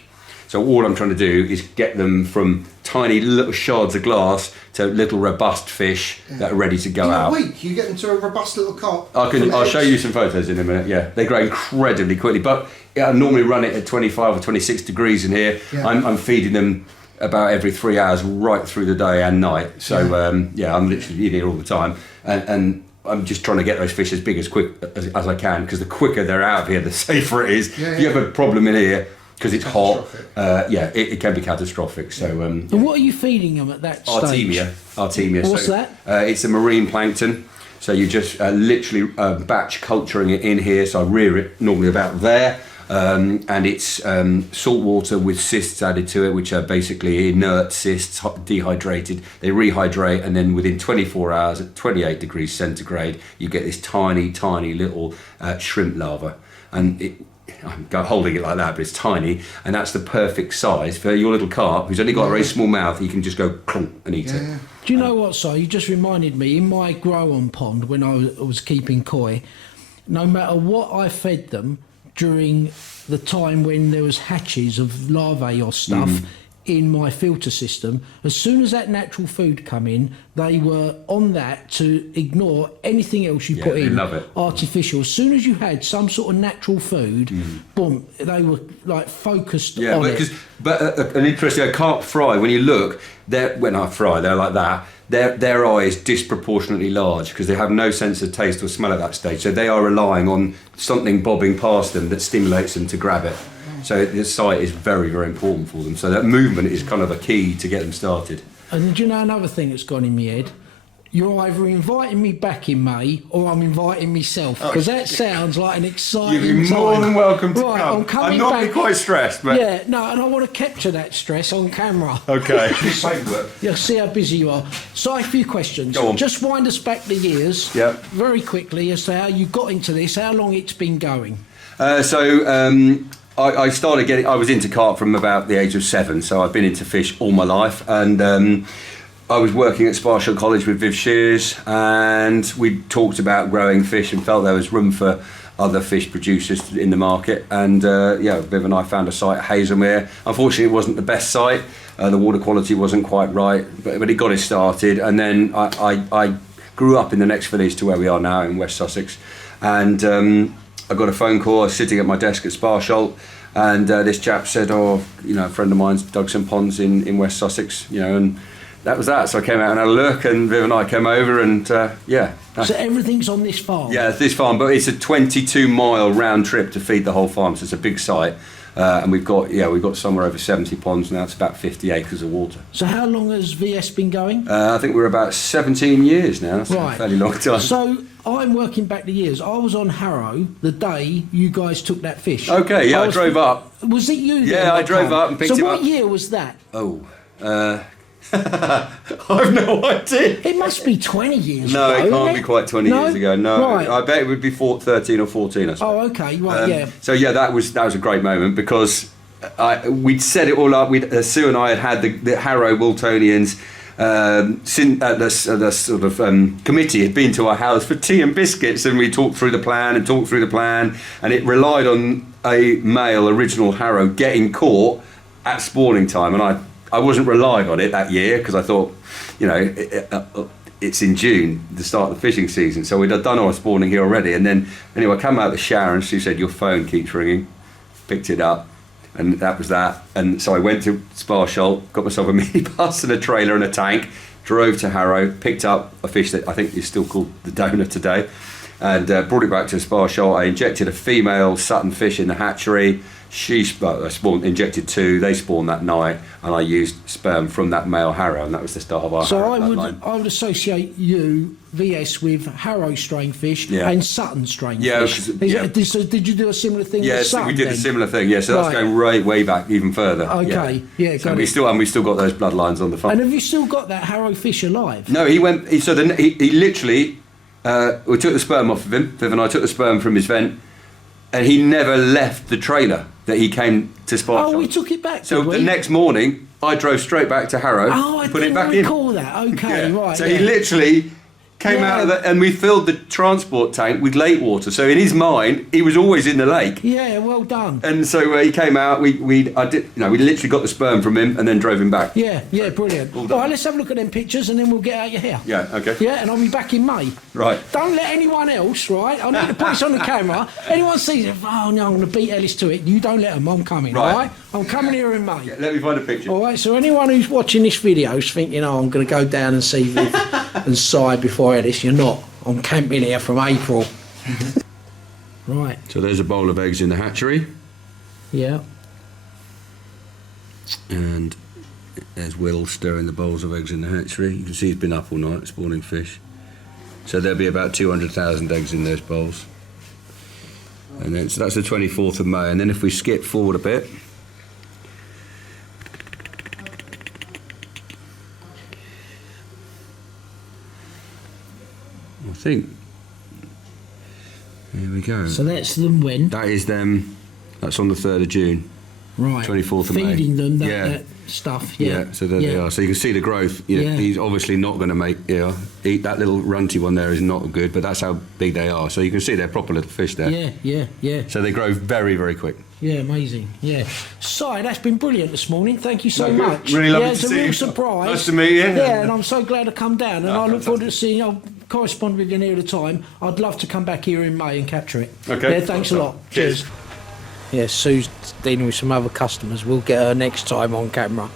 So all I'm trying to do is get them from tiny little shards of glass to little robust fish that are ready to go out. In a week, you get them to a robust little carp. I'll show you some photos in a minute. Yeah, they grow incredibly quickly, but I normally run it at 25 or 26 degrees in here. Yeah. I'm feeding them about every 3 hours right through the day and night. So I'm literally in here all the time, and I'm just trying to get those fish as big as quick as I can, because the quicker they're out of here, the safer it is. If you have a problem in here, because it's hot, it can be catastrophic. So, and what are you feeding them at that stage? Artemia. What's that? It's a marine plankton. So you just literally batch culturing it in here. So I rear it normally about there, and it's salt water with cysts added to it, which are basically inert cysts, dehydrated. They rehydrate, and then within 24 hours at 28 degrees centigrade, you get this tiny, tiny little shrimp larva, and I'm holding it like that, but it's tiny, and that's the perfect size for your little carp who's only got a very small mouth. You can just go clunk and eat it. Do you know what, Si? You just reminded me, in my grow-on pond when I was keeping koi, no matter what I fed them during the time when there was hatches of larvae or stuff, in my filter system, as soon as that natural food come in, they were on that to ignore anything else you put they in, love it. artificial. As soon as you had some sort of natural food, boom, they were like focused Yeah, on it. but an interesting carp fry. When you look, when I fry, they're like that. Their eye is disproportionately large because they have no sense of taste or smell at that stage. So they are relying on something bobbing past them that stimulates them to grab it. So the sight is very, very important for them. So that movement is kind of a key to get them started. And do you know another thing that's gone in my head? You're either inviting me back in May or I'm inviting myself, because that sounds like an exciting You'd be more time. than welcome to Right, come. I'm coming I'm not back. quite stressed, but Yeah, no, and I want to capture that stress on camera. okay. Paperwork. You'll see how busy you are. So, a few questions. Go on. Just wind us back the years, Yeah. very quickly, as to how you got into this, how long it's been going. I started getting. I was into carp from about the age of 7, so I've been into fish all my life, and I was working at Sparshall College with Fisheries, and we talked about growing fish and felt there was room for other fish producers in the market. And Viv and I found a site at Hazelmere. Unfortunately, it wasn't the best site. The water quality wasn't quite right, but it got us started. And then I grew up in the next village to where we are now in West Sussex, and I got a phone call. I was sitting at my desk at Sparshall, and this chap said, a friend of mine's dug some ponds in West Sussex, and that was that. So I came out and had a look, and Viv and I came over, and So everything's on this farm? yeah, it's this farm, but it's a 22-mile round trip to feed the whole farm, so it's a big site. And we've got somewhere over 70 ponds now. It's about 50 acres of water. So how long has VS been going? I think we're about 17 years now. That's Right. a fairly long time. So I'm working back the years. I was on Harrow the day you guys took that fish. Okay, yeah, I drove up. Was it you? Yeah, then I that drove came? up and picked so him what up. year was that? I've no idea. It must be 20 years No, ago. it can't isn't be quite 20 years ago. No, Right. I bet it would be 13 or 14. I suppose. Oh, okay. Right. Yeah. So yeah, that was a great moment because we'd set it all up. Sue and I had the Harrow Wiltonians. The sort of committee had been to our house for tea and biscuits, and we talked through the plan, and it relied on a male original Harrow getting caught at spawning time, and I wasn't relying on it that year because I thought, it's in June, the start of the fishing season, so we'd have done our spawning here already. And then anyway, I came out of the shower and she said, "Your phone keeps ringing." Picked it up, and that was that. And so I went to Sparshall, got myself a minibus and a trailer and a tank, drove to Harrow, picked up a fish that I think is still called the donor today, and brought it back to Sparshall. I injected a female Sutton fish in the hatchery. She injected 2. They spawned that night, and I used sperm from that male Harrow, and that was the start of our So Harrow I bloodline. would associate you, VS, with Harrow strain fish Yeah. and Sutton strain Yeah, fish. yeah. Did you do a similar thing with Yes, Sutton? we did then? a similar thing. Yeah, so that's Right. going way back, even further. Okay, yeah, So got we it. still got those bloodlines on the farm. And have you still got that Harrow fish alive? No, he went. He literally. We took the sperm off of him. Viv and I took the sperm from his vent, and he never left the trailer that he came to Sparshall. Oh, we took it back. So did we? the next morning, I drove straight back to Harrow. Oh, I put it didn't back recall that. Okay, in. right. So yeah. he literally came Yeah. out of the, and we filled the transport tank with lake water. So in his mind, he was always in the lake. Yeah, well done. And so he came out. We literally got the sperm from him and then drove him back. Yeah, brilliant. All All done. right, let's have a look at them pictures and then we'll get out your hair. Yeah. Okay. Yeah, and I'll be back in May. Right. Don't let anyone else, right? I need to put this on the camera. Anyone sees it, oh no, I'm going to beat Ellis to it. You don't let them, I'm coming, Right. all right? I'm coming here in May. Let me find a picture. All right, so anyone who's watching this video is thinking, I'm going to go down and see Viv and Si before Ellis, you're not. I'm camping here from April. Right, So there's a bowl of eggs in the hatchery, yeah. and there's Will stirring the bowls of eggs in the hatchery. You can see he's been up all night spawning fish. So there'll be about 200,000 eggs in those bowls. And then, so that's the 24th of May. And then if we skip forward a bit, I think, here we go. So that's them when? That is them, that's on the 3rd of June. Right. 24th of May. Feeding them that, Yeah. that stuff. Yeah. Yeah, so there they are. So you can see the growth. You know, Yeah. he's obviously not going to eat that little runty one there is not good, but that's how big they are. So you can see they're proper little fish there. Yeah. So they grow very, very quick. Yeah, amazing. Yeah. Si, that's been brilliant this morning. Thank you so No, good. much. Really lovely yeah, to it's a see real you. surprise. Nice to meet you. Yeah, and I'm so glad to come down. And I look forward to fantastic. seeing you. I'll correspond with you near the time. I'd love to come back here in May and capture it. Okay. Yeah, thanks a lot. Cheers. Yeah, Sue's dealing with some other customers. We'll get her next time on camera.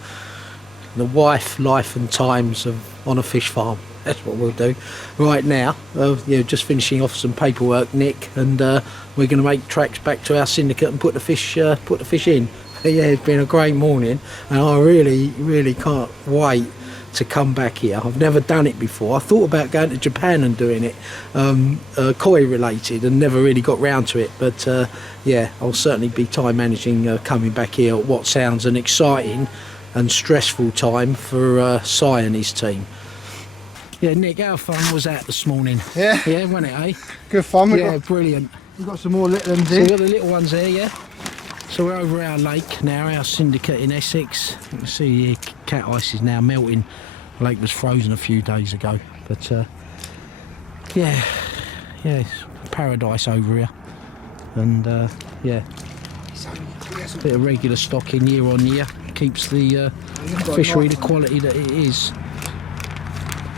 The life and times of on a fish farm. That's what we'll do. Right now, just finishing off some paperwork, Nick, and we're going to make tracks back to our syndicate and put the fish in. Yeah, it's been a great morning, and I really can't wait to come back here. I've never done it before. I thought about going to Japan and doing it, koi related, and never really got round to it. But yeah, I'll certainly be time managing coming back here at what sounds an exciting and stressful time for Si and his team. Yeah, Nick, how fun was that this morning? Yeah. Yeah, wasn't it, eh? Good fun. Yeah, brilliant. We've got some more little ones So here. we've got the little ones there, yeah? So we're over our lake now, our syndicate in Essex. You can see here, cat ice is now melting. The lake was frozen a few days ago. But yeah, it's paradise over here. And yeah, a bit of regular stocking year on year. Keeps the fishery the quality that it is.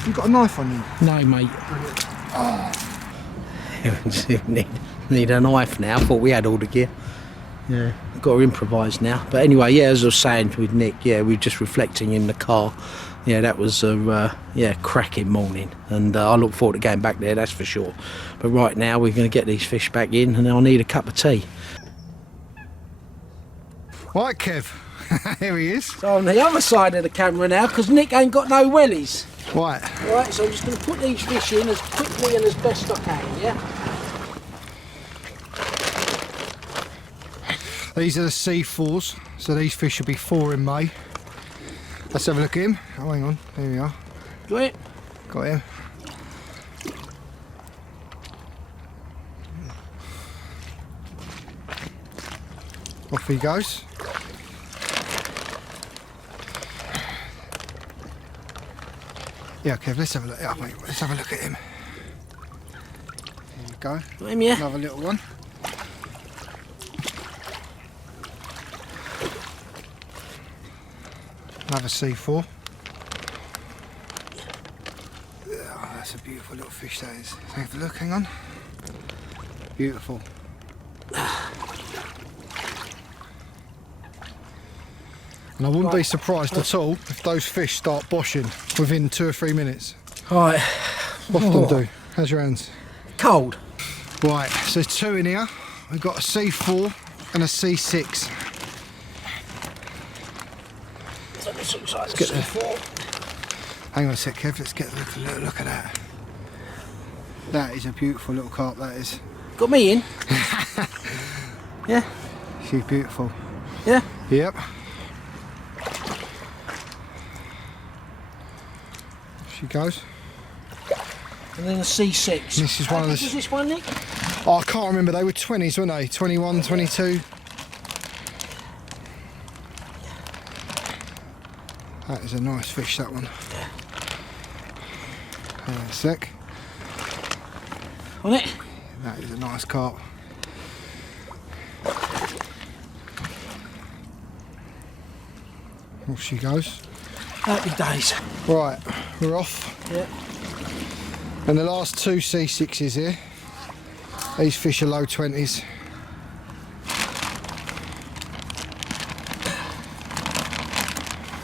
You've got a knife on you? No, mate. Need a knife now. Thought we had all the gear. Yeah, got to improvise now. But anyway, yeah, as I was saying with Nick, yeah, we were just reflecting in the car. Yeah, that was a cracking morning, and I look forward to going back there. That's for sure. But right now, we're going to get these fish back in, and I'll need a cup of tea. Right, Kev. Here he is. So on the other side of the camera now, because Nick ain't got no wellies. Right. Right, so I'm just going to put these fish in as quickly and as best I can. Yeah. These are the C4s, so these fish will be 4 in May. Let's have a look at him. Oh, hang on. There we are. Got it? Got him. Off he goes. Yeah, Kev, let's have a look. Yeah, mate, let's have a look at him. There you go. Got him, yeah? Another little one. Another C4. Oh, that's a beautiful little fish that is. Have a look, hang on. Beautiful. And I wouldn't be surprised at all if those fish start boshing within 2 or 3 minutes. Right. Often do. How's your hands? Cold. Right, so there's 2 in here. We've got a C4 and a C6. Let's get the- Hang on a sec, Kev, let's get a look at that. That is a beautiful little carp, that is. Got me in. Yeah. She's beautiful. Yeah. Yep. She goes. And then a C6. This is one of the- Was this one, Nick? Oh, I can't remember, they were 20s, weren't they? 21, 22. That is a nice fish, that one. Hang on a sec. On it? That is a nice carp. Off she goes. Happy days. Right, we're off. Yeah. And the last 2 C6s here. These fish are low 20s.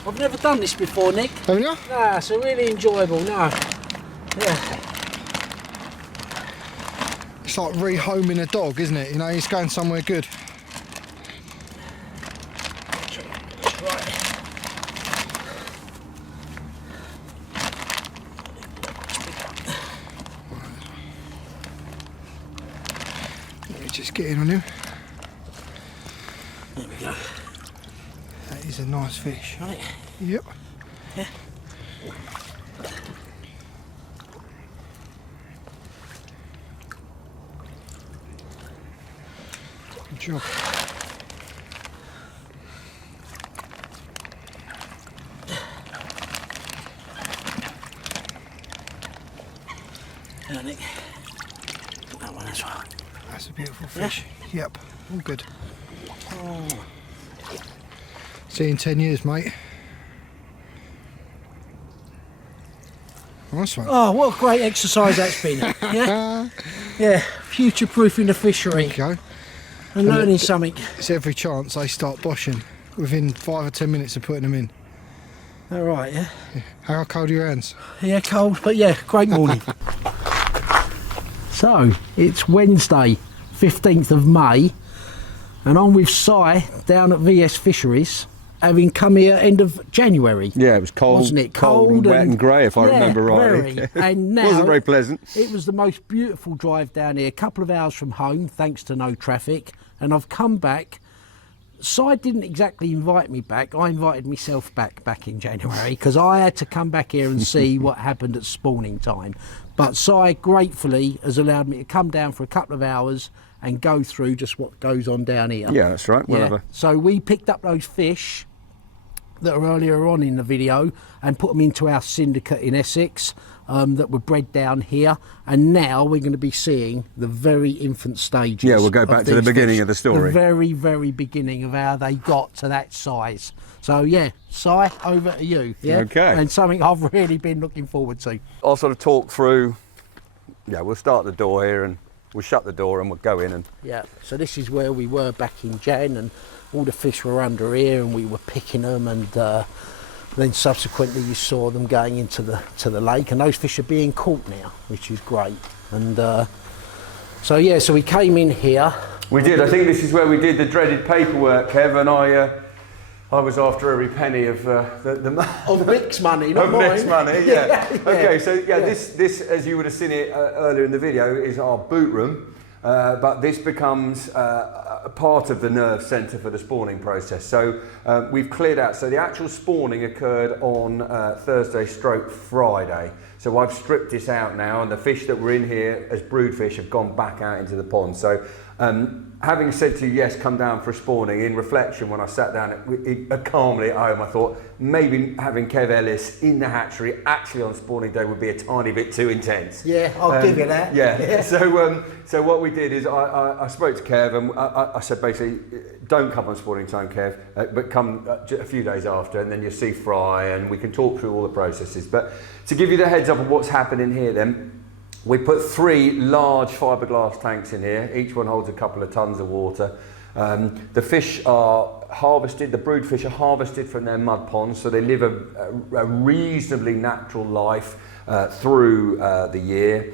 I've never done this before, Nick. Haven't you? Nah, so really enjoyable. No. Yeah. It's like rehoming a dog, isn't it? You know, he's going somewhere good. Let me just get in on him. There we go. That is a nice fish. Right. Yep. Yeah. Good job. Nick. That one as well. That's a beautiful fish. Yep, all good. See you in 10 years, mate. Nice one. Oh, what a great exercise that's been. Yeah, yeah. Future-proofing the fishery There you go. and learning something. It's every chance they start boshing within 5 or 10 minutes of putting them in. All right, yeah. How cold are your hands? Yeah, cold, but yeah, great morning. So, it's Wednesday, 15th of May, and I'm with Si down at VS Fisheries, having come here end of January. Yeah, it was cold, wasn't it? cold and wet and grey, if I remember rightly. Very. And now Wasn't very pleasant. It was the most beautiful drive down here, a couple of hours from home, thanks to no traffic, and I've come back. Si didn't exactly invite me back. I invited myself back in January because I had to come back here and see what happened at spawning time. But Si gratefully has allowed me to come down for a couple of hours and go through just what goes on down here. Yeah, that's right. Whatever. So we picked up those fish that were earlier on in the video and put them into our syndicate in Essex that were bred down here, and now we're going to be seeing the very infant stages. Yeah, we'll go back to the these beginning fish. of the story. The very beginning of how they got to that size. So yeah, Si, over to you. Yeah? Okay. And something I've really been looking forward to. I'll sort of talk through. Yeah, we'll start the door here and we'll shut the door and we'll go in and. Yeah, so this is where we were back in Jan, and all the fish were under here and we were picking them, and then subsequently you saw them going into the lake, and those fish are being caught now, which is great. And so yeah, so we came in here. We did. I think this is where we did the dreaded paperwork, Kev, and I was after every penny of Of Mick's money, not of mine. Mick's money. Yeah. Yeah. Okay. So yeah, this as you would have seen it earlier in the video is our boot room, but this becomes a part of the nerve centre for the spawning process. So we've cleared out. So the actual spawning occurred on Thursday/Friday. So I've stripped this out now, and the fish that were in here as brood fish have gone back out into the pond. So having said to you, yes, come down for a spawning, in reflection, when I sat down calmly at home, I thought maybe having Kev Ellis in the hatchery actually on spawning day would be a tiny bit too intense. Yeah, I'll give you that. Yeah. So what we did is I spoke to Kev, and I said basically, don't come on spawning time, Kev, but come a few days after, and then you'll see Fry, and we can talk through all the processes. But to give you the heads up of what's happening here then, we put 3 large fiberglass tanks in here. Each one holds a couple of tons of water. The fish are harvested, the brood fish are harvested from their mud ponds, so they live a reasonably natural life through the year.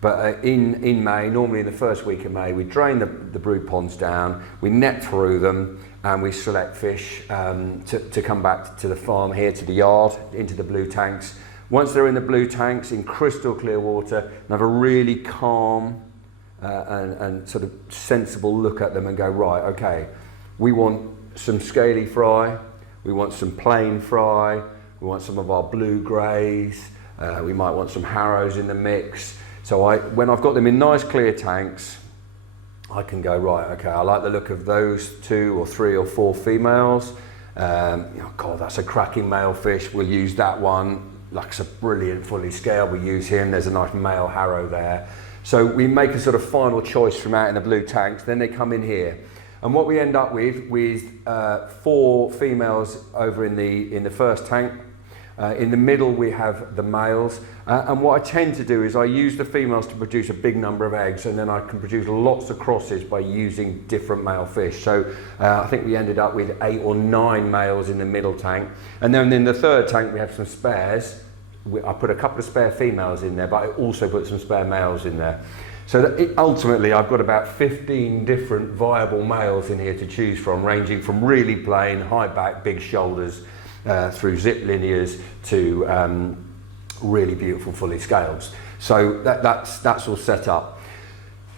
But in May, normally in the first week of May, we drain the brood ponds down, we net through them, and we select fish to come back to the farm here, to the yard, into the blue tanks. Once they're in the blue tanks, in crystal clear water, and have a really calm and sort of sensible look at them and go, right, okay, we want some scaly fry, we want some plain fry, we want some of our blue greys, we might want some Harrows in the mix. So when I've got them in nice clear tanks, I can go, right, okay, I like the look of those 2 or 3 or 4 females. God, that's a cracking male fish, we'll use that one. Like a brilliant fully scaled, we use him, there's a nice male Harrow there. So we make a sort of final choice from out in the blue tanks, then they come in here. And what we end up with 4 females over in the first tank. In the middle we have the males, and what I tend to do is I use the females to produce a big number of eggs, and then I can produce lots of crosses by using different male fish. So I think we ended up with 8 or 9 males in the middle tank, and then in the third tank we have some spares. I put a couple of spare females in there, but I also put some spare males in there. So that ultimately I've got about 15 different viable males in here to choose from, ranging from really plain, high back, big shoulders, through zip linears to really beautiful fully scales. So that's all set up.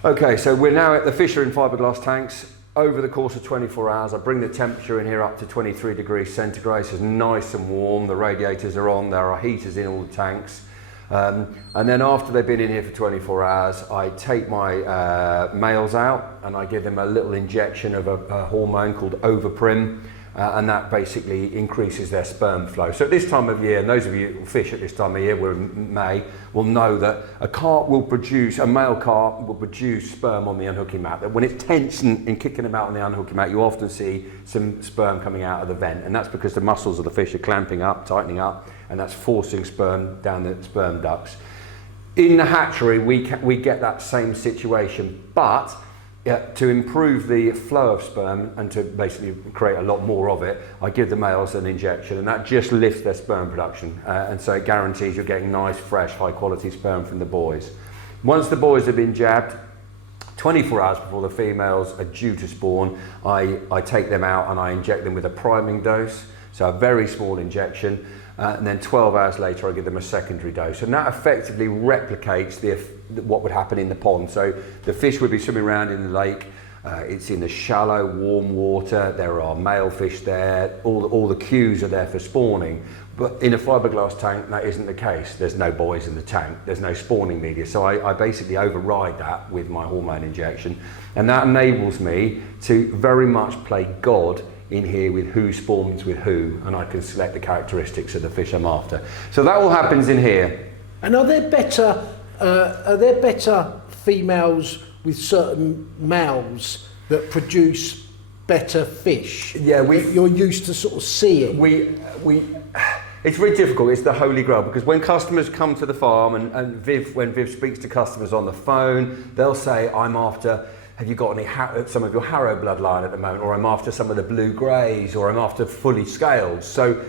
Okay, so we're now at the fish are in fiberglass tanks. Over the course of 24 hours, I bring the temperature in here up to 23 degrees centigrade, so it's nice and warm. The radiators are on, there are heaters in all the tanks. And then after they've been in here for 24 hours, I take my males out and I give them a little injection of a hormone called Overprim. and that basically increases their sperm flow. So at this time of year, and those of you who fish at this time of year, we're in May, will know that a male carp will produce sperm on the unhooking mat. That when it's tense and kicking them out on the unhooking mat, you often see some sperm coming out of the vent, and that's because the muscles of the fish are clamping up, tightening up, and that's forcing sperm down the sperm ducts. In the hatchery, we get that same situation, but to improve the flow of sperm and to basically create a lot more of it, I give the males an injection, and that just lifts their sperm production, and so it guarantees you're getting nice, fresh, high quality sperm from the boys. Once the boys have been jabbed, 24 hours before the females are due to spawn, I take them out and I inject them with a priming dose, so a very small injection, and then 12 hours later I give them a secondary dose, and that effectively replicates what would happen in the pond. So the fish would be swimming around in the lake, it's in the shallow, warm water, there are male fish there, all the cues are there for spawning, but in a fiberglass tank that isn't the case. There's no boys in the tank, there's no spawning media, so I basically override that with my hormone injection, and that enables me to very much play God in here with who spawns with who, and I can select the characteristics of the fish I'm after. So that all happens in here. And are there better females with certain males that produce better fish? Yeah, you're used to sort of seeing. It's very difficult. It's the holy grail, because when customers come to the farm, and when Viv speaks to customers on the phone, they'll say, I'm after, have you got some of your Harrow bloodline at the moment, or I'm after some of the blue greys, or I'm after fully scaled. So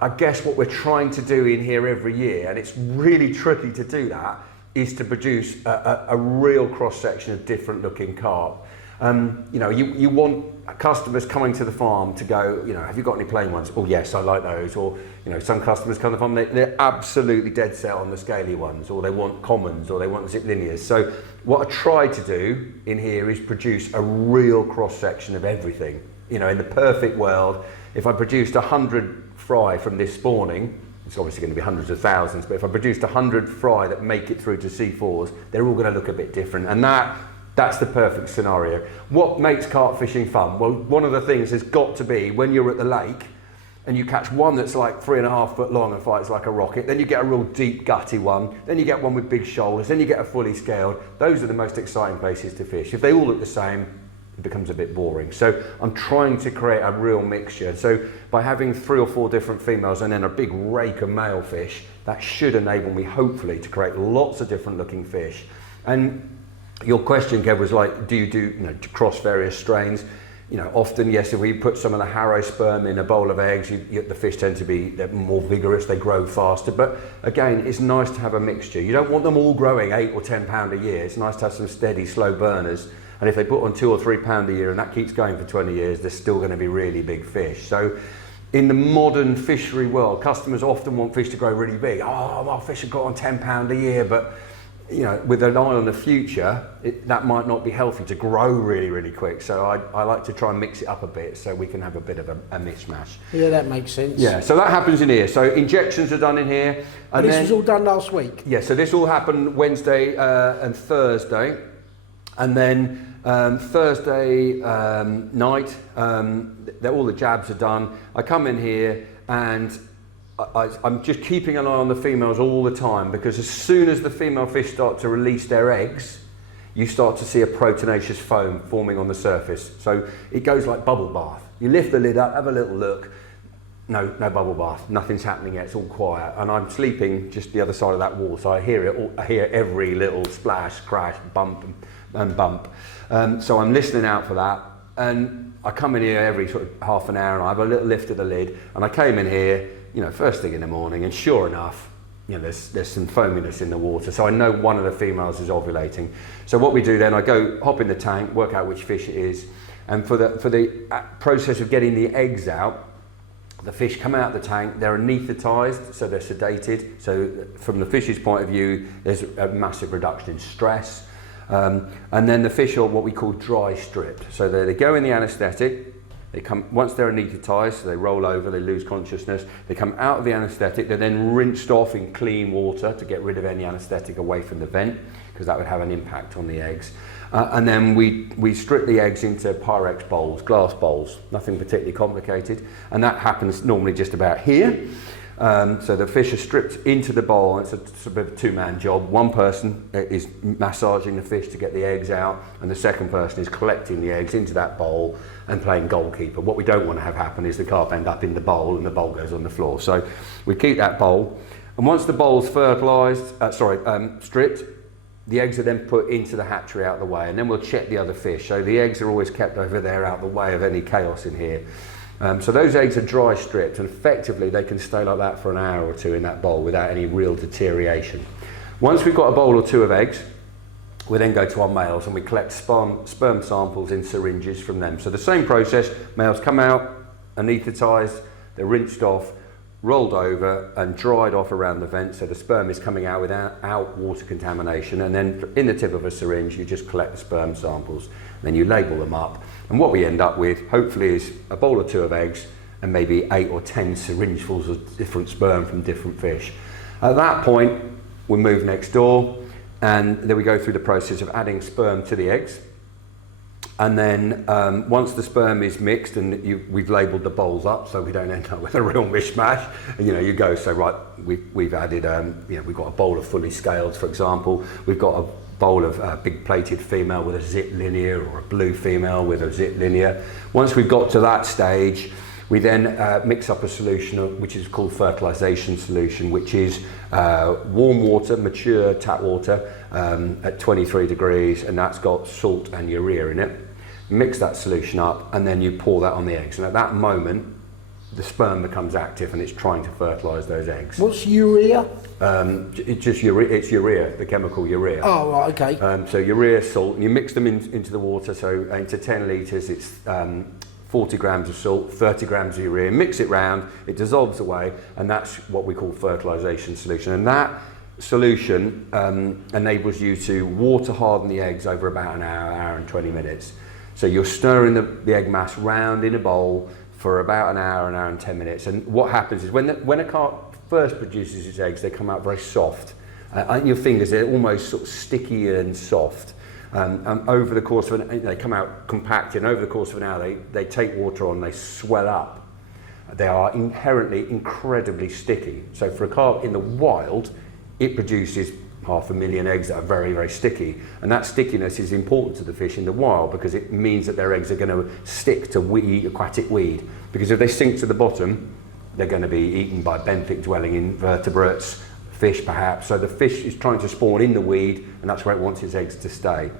I guess what we're trying to do in here every year, and it's really tricky to do that, is to produce a real cross-section of different looking carp. You want customers coming to the farm to go, have you got any plain ones? Oh yes, I like those. Or some customers come to the farm, they're absolutely dead set on the scaly ones, or they want commons, or they want zip linears. So what I try to do in here is produce a real cross-section of everything. In the perfect world, if I produced 100 fry from this spawning, it's obviously going to be hundreds of thousands, but if I produced 100 fry that make it through to C4s, they're all going to look a bit different, and that's the perfect scenario. What makes carp fishing fun? Well, one of the things has got to be when you're at the lake and you catch one that's like 3.5 foot long and fights like a rocket, then you get a real deep gutty one, then you get one with big shoulders, then you get a fully scaled. Those are the most exciting places to fish. If they all look the same, it becomes a bit boring. So I'm trying to create a real mixture. So by having 3 or 4 different females and then a big rake of male fish, that should enable me hopefully to create lots of different looking fish. And your question, Kev, was like, do you do to cross various strains? Often, yes, if we put some of the Harrow sperm in a bowl of eggs, the fish tend to be more vigorous, they grow faster. But again, it's nice to have a mixture. You don't want them all growing 8 or 10 pound a year. It's nice to have some steady, slow burners. And if they put on 2 or 3 pound a year and that keeps going for 20 years, they're still going to be really big fish. So in the modern fishery world, customers often want fish to grow really big. Oh, my fish have got on 10 pound a year, but with an eye on the future, that might not be healthy to grow really, really quick. So I like to try and mix it up a bit so we can have a bit of a mismatch. Yeah, that makes sense. Yeah, so that happens in here. So injections are done in here. And this was all done last week? Yeah, so this all happened Wednesday and Thursday. And then Thursday night, all the jabs are done. I come in here and I'm just keeping an eye on the females all the time, because as soon as the female fish start to release their eggs, you start to see a proteinaceous foam forming on the surface. So it goes like bubble bath. You lift the lid up, have a little look. No bubble bath, nothing's happening yet, it's all quiet. And I'm sleeping just the other side of that wall, so I hear it. I hear every little splash, crash, bump and bump. So I'm listening out for that. And I come in here every sort of half an hour and I have a little lift of the lid. And I came in here, first thing in the morning, and sure enough, there's some foaminess in the water, so I know one of the females is ovulating. So what we do then, I go hop in the tank, work out which fish it is, and for the process of getting the eggs out, the fish come out of the tank, they're anaesthetised, so they're sedated. So from the fish's point of view, there's a massive reduction in stress. And then the fish are what we call dry stripped. So they go in the anaesthetic. They come, once they're anaesthetised, so they roll over, they lose consciousness, they come out of the anaesthetic, they're then rinsed off in clean water to get rid of any anaesthetic away from the vent, because that would have an impact on the eggs. And then we strip the eggs into Pyrex bowls, glass bowls, nothing particularly complicated. And that happens normally just about here. So the fish are stripped into the bowl, and it's a bit of a two-man job. One person is massaging the fish to get the eggs out, and the second person is collecting the eggs into that bowl and playing goalkeeper. What we don't want to have happen is the carp end up in the bowl and the bowl goes on the floor. So we keep that bowl, and once the bowl's stripped, the eggs are then put into the hatchery out of the way, and then we'll check the other fish. So the eggs are always kept over there out of the way of any chaos in here. So those eggs are dry stripped, and effectively they can stay like that for an hour or two in that bowl without any real deterioration. Once we've got a bowl or two of eggs, we then go to our males and we collect sperm samples in syringes from them. So the same process, males come out, anaesthetised, they're rinsed off, rolled over and dried off around the vent, so the sperm is coming out without water contamination, and then in the tip of a syringe you just collect the sperm samples, then you label them up, and what we end up with hopefully is a bowl or two of eggs and maybe 8 or 10 syringefuls of different sperm from different fish. At that point we move next door, and then we go through the process of adding sperm to the eggs. And then once the sperm is mixed and we've labelled the bowls up so we don't end up with a real mishmash, you go, so right, we've added, we've got a bowl of fully scaled, for example. We've got a bowl of big plated female with a zip linear, or a blue female with a zip linear. Once we've got to that stage, we then mix up a solution which is called fertilization solution, which is warm water, mature tap water at 23 degrees, and that's got salt and urea in it. Mix that solution up, and then you pour that on the eggs. And at that moment, the sperm becomes active and it's trying to fertilize those eggs. What's urea? It's urea, the chemical urea. Oh, right, okay. So urea, salt, and you mix them into the water. So into 10 litres, it's 40 grams of salt, 30 grams of urea, mix it round, it dissolves away, and that's what we call fertilization solution. And that solution enables you to water harden the eggs over about an hour and 20 minutes. So you're stirring the egg mass round in a bowl for about an hour and 10 minutes. And what happens is when a carp first produces its eggs, they come out very soft. On your fingers, they're almost sort of sticky and soft. And over the course of they come out compacted, and over the course of an hour they take water on, they swell up. They are inherently incredibly sticky. So for a carp in the wild, it produces 500,000 eggs that are very, very sticky. And that stickiness is important to the fish in the wild because it means that their eggs are going to stick to aquatic weed. Because if they sink to the bottom, they're going to be eaten by benthic dwelling invertebrates, fish perhaps. So the fish is trying to spawn in the weed, and that's where it wants its eggs to stay.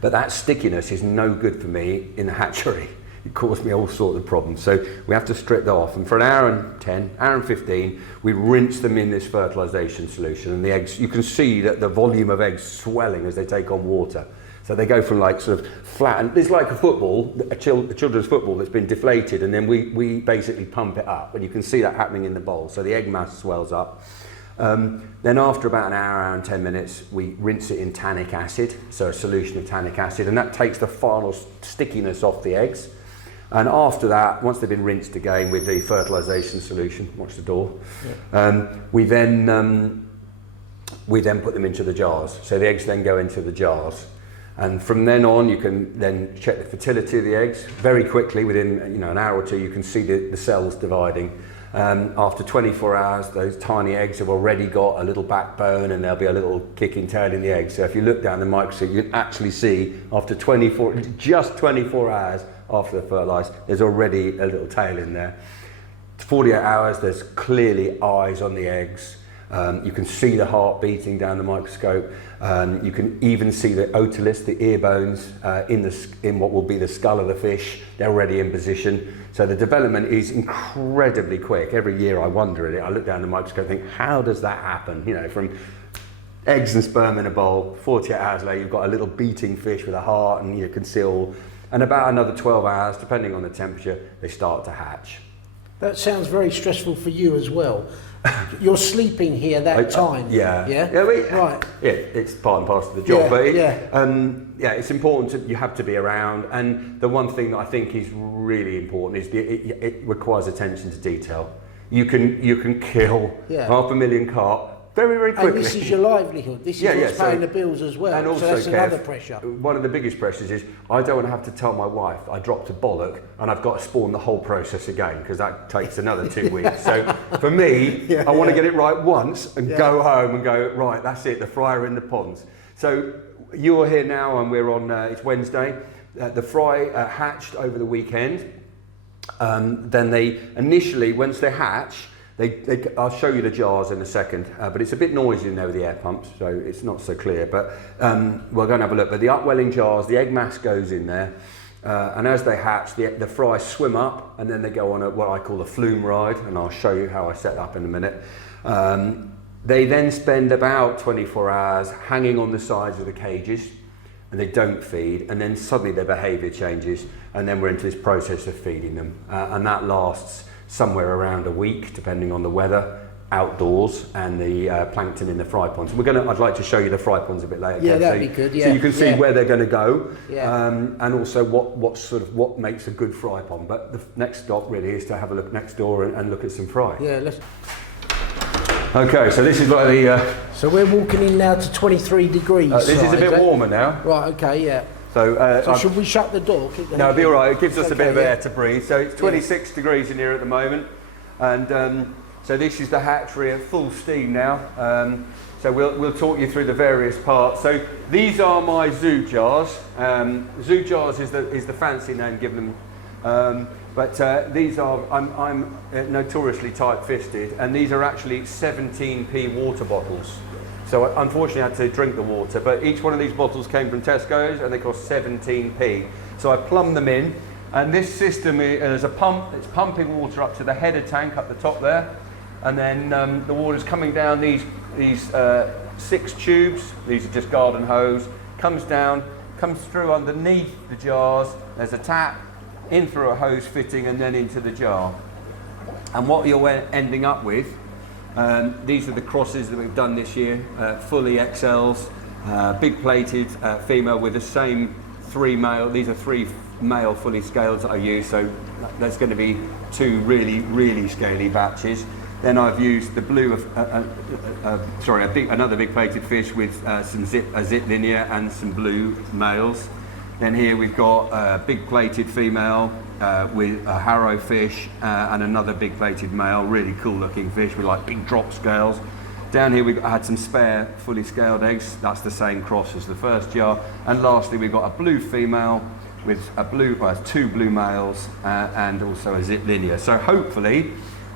But that stickiness is no good for me in the hatchery. It caused me all sorts of problems. So we have to strip that off. And for an hour and 10, hour and 15, we rinse them in this fertilization solution. And the eggs, you can see that the volume of eggs swelling as they take on water. So they go from like sort of flat, and it's like a football, a children's football that's been deflated, and then we basically pump it up. And you can see that happening in the bowl. So the egg mass swells up. Then after about an hour and 10 minutes, we rinse it in tannic acid, so a solution of tannic acid, and that takes the final stickiness off the eggs. And after that, once they've been rinsed again with the fertilization solution, watch the door, we then put them into the jars. So the eggs then go into the jars. And from then on, you can then check the fertility of the eggs. Very quickly, within an hour or two, you can see the cells dividing. After 24 hours, those tiny eggs have already got a little backbone, and there'll be a little kicking tail in the egg. So if you look down the microscope, you can actually see after just 24 hours after they're fertilised, there's already a little tail in there. 48 hours, there's clearly eyes on the eggs. You can see the heart beating down the microscope. You can even see the otoliths, the ear bones, in what will be the skull of the fish. They're already in position. So the development is incredibly quick. Every year I wonder at it. I look down the microscope and think, how does that happen? From eggs and sperm in a bowl, 48 hours later you've got a little beating fish with a heart, and you can see all. And about another 12 hours, depending on the temperature, they start to hatch. That sounds very stressful for you as well. You're sleeping here that time. Yeah. Right. Yeah, it's part and parcel of the job. Yeah, but it's important you have to be around. And the one thing that I think is really important is it requires attention to detail. You can kill 500,000 carp very, very quickly. And this is your livelihood. This is what's paying the bills as well. And also, so that's Kev, another pressure. One of the biggest pressures is I don't want to have to tell my wife I dropped a bollock and I've got to spawn the whole process again, because that takes another 2 weeks. So for me, I want to get it right once and go home and go, right, that's it, the fry are in the ponds. So you're here now and we're on, it's Wednesday. The fry hatched over the weekend. Then they initially, once they hatch, I'll show you the jars in a second, but it's a bit noisy in there with the air pumps, so it's not so clear. But we're going to have a look. But the upwelling jars, the egg mass goes in there, and as they hatch, the fry swim up, and then they go on what I call a flume ride, and I'll show you how I set up in a minute. They then spend about 24 hours hanging on the sides of the cages, and they don't feed, and then suddenly their behaviour changes, and then we're into this process of feeding them, and that lasts somewhere around a week, depending on the weather, outdoors, and the plankton in the fry ponds. I'd like to show you the fry ponds a bit later. Yeah, that'd be good. Yeah, so you can see where they're going to go, Yeah. and also what makes a good fry pond. But the next stop really is to have a look next door and look at some fry. Yeah, let's. Okay, so this is like the. So we're walking in now to 23 degrees. This is a bit warmer now. Right. Okay. Yeah. So, Should we shut the door? No, it'll be all right. It gives us a bit of okay, air to breathe. So it's 26 degrees in here at the moment, and so this is the hatchery at full steam now. So we'll talk you through the various parts. So these are my zoo jars. Zoo jars is the fancy name given them, but these are I'm notoriously tight-fisted, and these are actually 17p water bottles. So unfortunately I had to drink the water, but each one of these bottles came from Tesco's and they cost 17p. So I plumbed them in, and this system is a pump. It's pumping water up to the header tank up the top there, and then the water's coming down these 6 tubes. These are just garden hose. Comes down, comes through underneath the jars. There's a tap, in through a hose fitting, and then into the jar. And what you're ending up with, these are the crosses that we've done this year, fully XLs, big plated female with the same 3 male. These are 3 male fully scaled that I use, so there's going to be 2 really, really scaly batches. Then I've used the blue of, another big plated fish with a zip linear and some blue males. Then here we've got a big plated female with a Harrow fish and another big plated male, really cool looking fish with like big drop scales. Down here I had some spare fully scaled eggs. That's the same cross as the first jar. And lastly we've got a blue female with 2 blue males and also a zip linear. So hopefully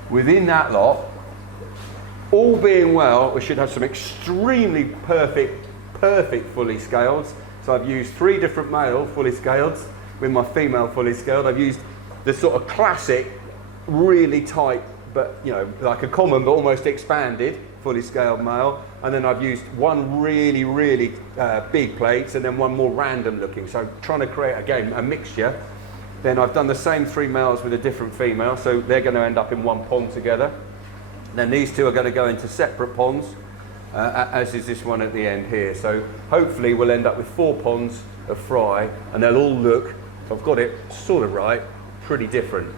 within that lot, all being well, we should have some extremely perfect fully scaled. So I've used 3 different male fully scaled with my female fully scaled. I've used the sort of classic, really tight, but like a common but almost expanded fully scaled male. And then I've used 1 really, really big plates and then 1 more random looking. So trying to create, again, a mixture. Then I've done the same 3 males with a different female. So they're going to end up in 1 pond together. Then these 2 are going to go into separate ponds. As is this one at the end here. So hopefully we'll end up with 4 ponds of fry, and they'll all look, if I've got it sort of right, pretty different.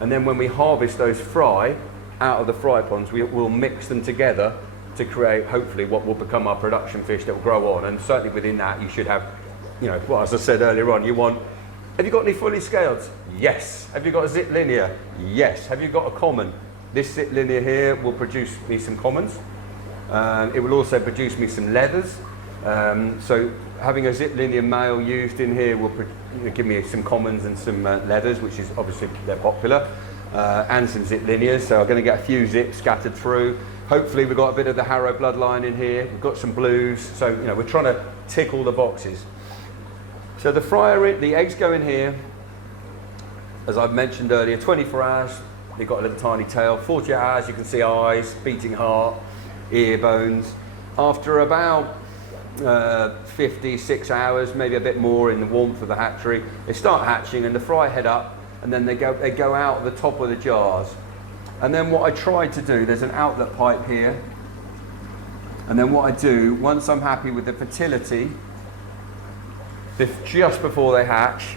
And then when we harvest those fry out of the fry ponds, we'll mix them together to create hopefully what will become our production fish that will grow on. And certainly within that you should have, well, as I said earlier on, have you got any fully scaled? Yes. Have you got a zip linear? Yes. Have you got a common? This zip linear here will produce me some commons. It will also produce me some leathers. So having a zip linear male used in here will give me some commons and some leathers, which is obviously they're popular, and some zip linears. So I'm going to get a few zips scattered through. Hopefully we've got a bit of the Harrow bloodline in here. We've got some blues. So we're trying to tick all the boxes. So the eggs go in here, as I've mentioned earlier, 24 hours. They've got a little tiny tail. 40 hours, you can see eyes, beating heart, ear bones. After about 56 hours, maybe a bit more in the warmth of the hatchery, they start hatching and the fry head up, and then they go out the top of the jars. And then what I try to do, there's an outlet pipe here, and then what I do, once I'm happy with the fertility, just before they hatch,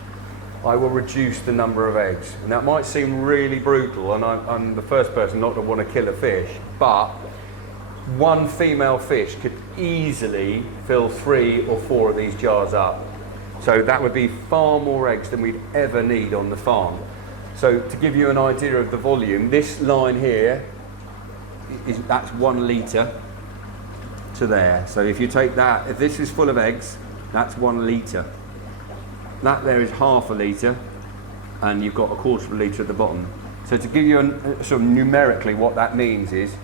I will reduce the number of eggs. And that might seem really brutal, and I'm the first person not to want to kill a fish, but one female fish could easily fill 3 or 4 of these jars up. So that would be far more eggs than we'd ever need on the farm. So to give you an idea of the volume, this line here, that's 1 litre to there. So if you take that, if this is full of eggs, that's 1 litre. That there is half a litre, and you've got a quarter of a litre at the bottom. So to give you sort of numerically what that means is,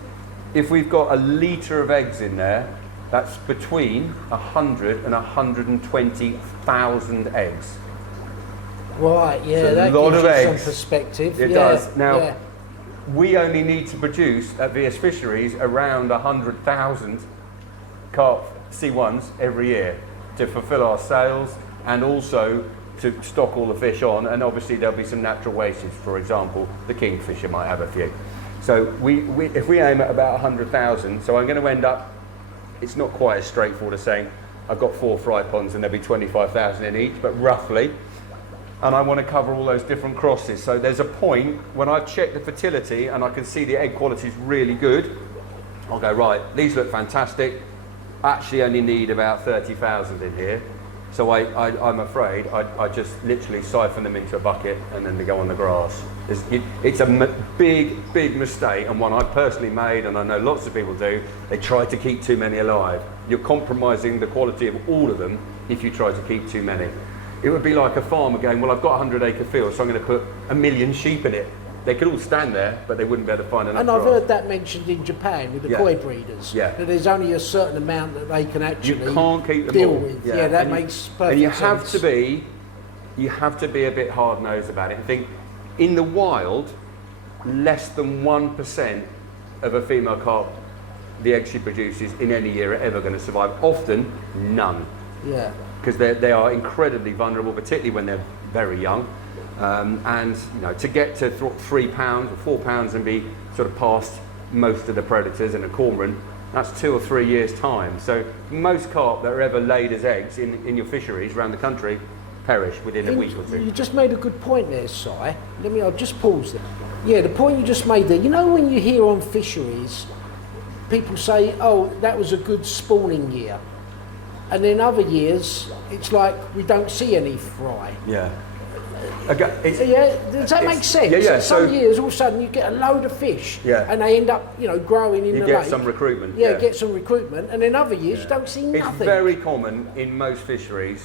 if we've got a litre of eggs in there, that's between 100 and 120,000 eggs. Right, yeah, So that a lot gives of you eggs. some perspective. It yeah, does. Now, yeah. we only need to produce at VS Fisheries around 100,000 carp C1s every year to fulfil our sales and also to stock all the fish on, and obviously there'll be some natural wastage. For example, the kingfisher might have a few. So if we aim at about 100,000, so I'm going to end up, it's not quite as straightforward as saying I've got 4 fry ponds and there'll be 25,000 in each, but roughly, and I want to cover all those different crosses. So there's a point when I've checked the fertility and I can see the egg quality is really good, I'll go, right, these look fantastic, actually only need about 30,000 in here. So I'm afraid I just literally siphon them into a bucket and then they go on the grass. It's a big mistake, and one I personally made, and I know lots of people do. They try to keep too many alive. You're compromising the quality of all of them if you try to keep too many. It would be like a farmer going, well, I've got a 100-acre field, so I'm going to put 1 million sheep in it. They could all stand there, but they wouldn't be able to find enough And I've grass. heard that mentioned in Japan with the Yeah. koi breeders. Yeah. That there's only a certain amount that they can actually You can't keep them deal all. with. Yeah, that And makes perfect And you sense. have to be a bit hard-nosed about it and think, in the wild, less than 1% of a female carp, the eggs she produces in any year, are ever going to survive. Often, none. Yeah. Because they are incredibly vulnerable, particularly when they're very young. And to get to 3 pounds or 4 pounds and be sort of past most of the predators and a cormorant, that's 2 or 3 years' time. So most carp that are ever laid as eggs in your fisheries around the country perish within a week or two. You just made a good point there, Si. I'll just pause there. Yeah, the point you just made there, when you hear on fisheries, people say, oh, that was a good spawning year. And then other years, it's like we don't see any fry. Yeah. Does that make sense? Yeah. Some years, all of a sudden, you get a load of fish, Yeah. and they end up, growing in the lake. You get some recruitment. Yeah, get some recruitment, and then other years, you don't see nothing. It's very common in most fisheries,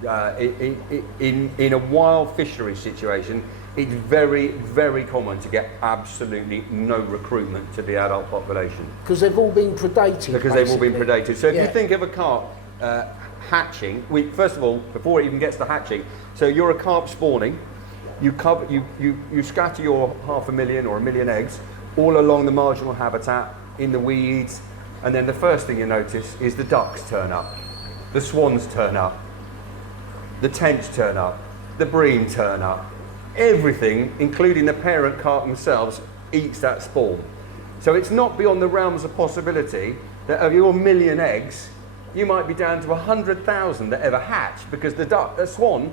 in a wild fishery situation, it's very, very common to get absolutely no recruitment to the adult population. Because they've all been predated. Because they've all been predated. So if Yeah. you think of a carp hatching, first of all, before it even gets to hatching, so you're a carp spawning, you scatter your 500,000 or 1 million eggs all along the marginal habitat, in the weeds, and then the first thing you notice is the ducks turn up, the swans turn up, the tench turn up, the bream turn up. Everything, including the parent carp themselves, eats that spawn. So it's not beyond the realms of possibility that of your 1 million eggs, you might be down to 100,000 that ever hatch, because the swan,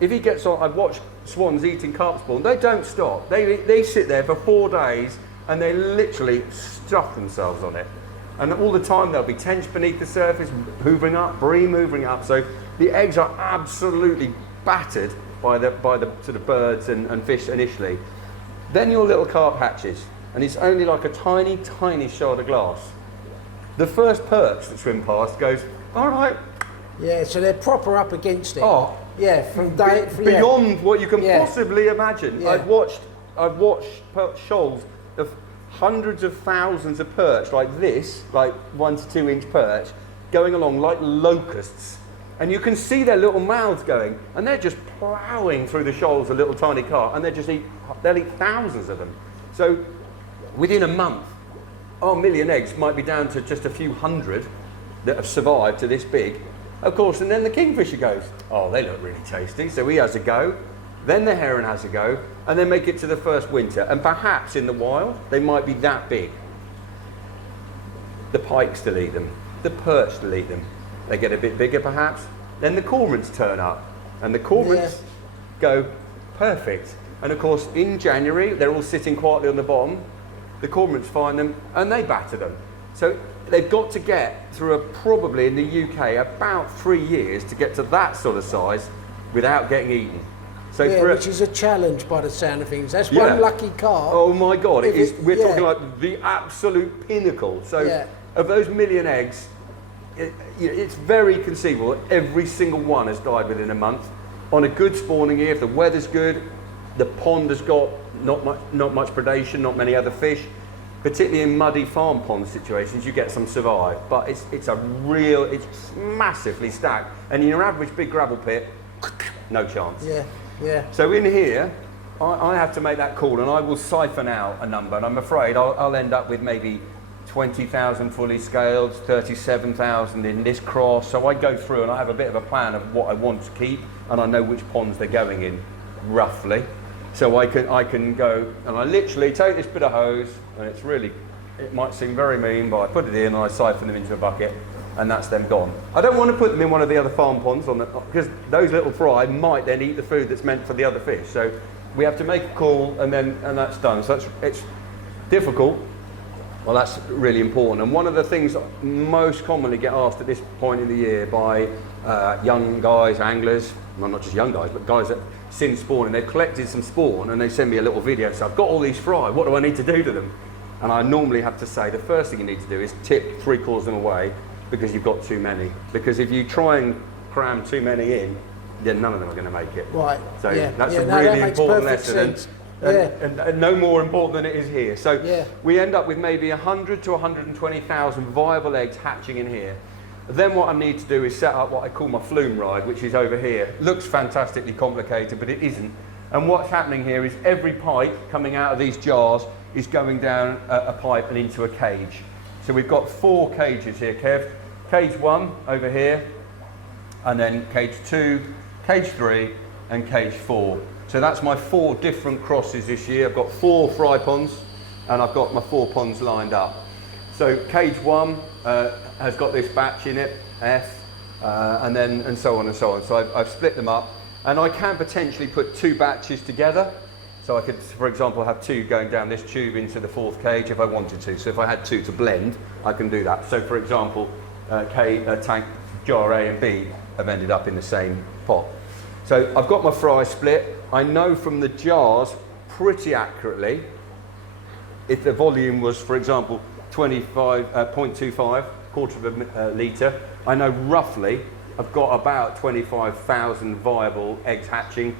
if he gets on, I've watched swans eating carp spawn, they don't stop. They sit there for 4 days and they literally stuff themselves on it. And all the time there'll be tench beneath the surface, hoovering up, bream hoovering up. So the eggs are absolutely battered by the sort of birds and fish initially. Then your little carp hatches, and it's only like a tiny, tiny shard of glass. The first perch that swim past goes, all right. Yeah, so they're proper up against it. Oh, yeah, beyond what you can possibly imagine. Yeah. I've watched shoals of hundreds of thousands of perch like this, like 1 to 2 inch perch, going along like locusts. And you can see their little mouths going, and they're just ploughing through the shoals of little tiny carp, and they'll eat thousands of them. So within a month, our 1 million eggs might be down to just a few hundred that have survived to this big. Of course, and then the kingfisher goes, oh, they look really tasty, so he has a go. Then the heron has a go, and then make it to the first winter. And perhaps in the wild, they might be that big. The pike still eat them, the perch still eat them. They get a bit bigger perhaps. Then the cormorants turn up, and the cormorants go, perfect. And of course, in January, they're all sitting quietly on the bottom. The cormorants find them, and they batter them. So they've got to get through probably in the UK about 3 years to get to that sort of size without getting eaten. So Yeah, for which is a challenge by the sound of things. That's Yeah. one lucky carp. Oh my God! If It is. it- We're yeah. talking like the absolute pinnacle. So, Yeah. of those million eggs, it's very conceivable that every single one has died within a month. On a good spawning year, if the weather's good, the pond has got not much predation, not many other fish. Particularly in muddy farm pond situations, you get some survive. But it's massively stacked. And in your average big gravel pit, no chance. Yeah, yeah. So in here, I have to make that call, and I will siphon out a number, and I'm afraid I'll end up with maybe 20,000 fully scaled, 37,000 in this cross. So I go through and I have a bit of a plan of what I want to keep, and I know which ponds they're going in, roughly. So I can go, and I literally take this bit of hose, and it might seem very mean, but I put it in and I siphon them into a bucket, and that's them gone. I don't want to put them in one of the other farm ponds because those little fry might then eat the food that's meant for the other fish. So we have to make a call, and that's done. So it's difficult. Well, that's really important. And one of the things that most commonly get asked at this point in the year by young guys, anglers, well, not just young guys, but guys that since spawning, they've collected some spawn and they send me a little video. So I've got all these fry, what do I need to do to them? And I normally have to say the first thing you need to do is tip 3/4 of them away, because you've got too many. Because if you try and cram too many in, then none of them are going to make it. Right. So yeah. that's yeah, a no, really that makes important perfect lesson. sense. And no more important than it is here. So Yeah. we end up with maybe 100 to 120,000 viable eggs hatching in here. Then what I need to do is set up what I call my flume ride, which is over here. Looks fantastically complicated, but it isn't. And what's happening here is every pipe coming out of these jars is going down a pipe and into a cage. So we've got 4 cages here, Kev. Cage 1 over here, and then cage 2, cage 3, and cage 4. So that's my 4 different crosses this year. I've got 4 fry ponds, and I've got my 4 ponds lined up. So cage 1 has got this batch in it, F, and so on and so on. So I've split them up, and I can potentially put 2 batches together. So I could, for example, have 2 going down this tube into the 4th cage if I wanted to. So if I had 2 to blend, I can do that. So for example, tank jar A and B have ended up in the same pot. So I've got my fry split. I know from the jars pretty accurately if the volume was, for example, 0.25, quarter of a litre. I know roughly I've got about 25,000 viable eggs hatching.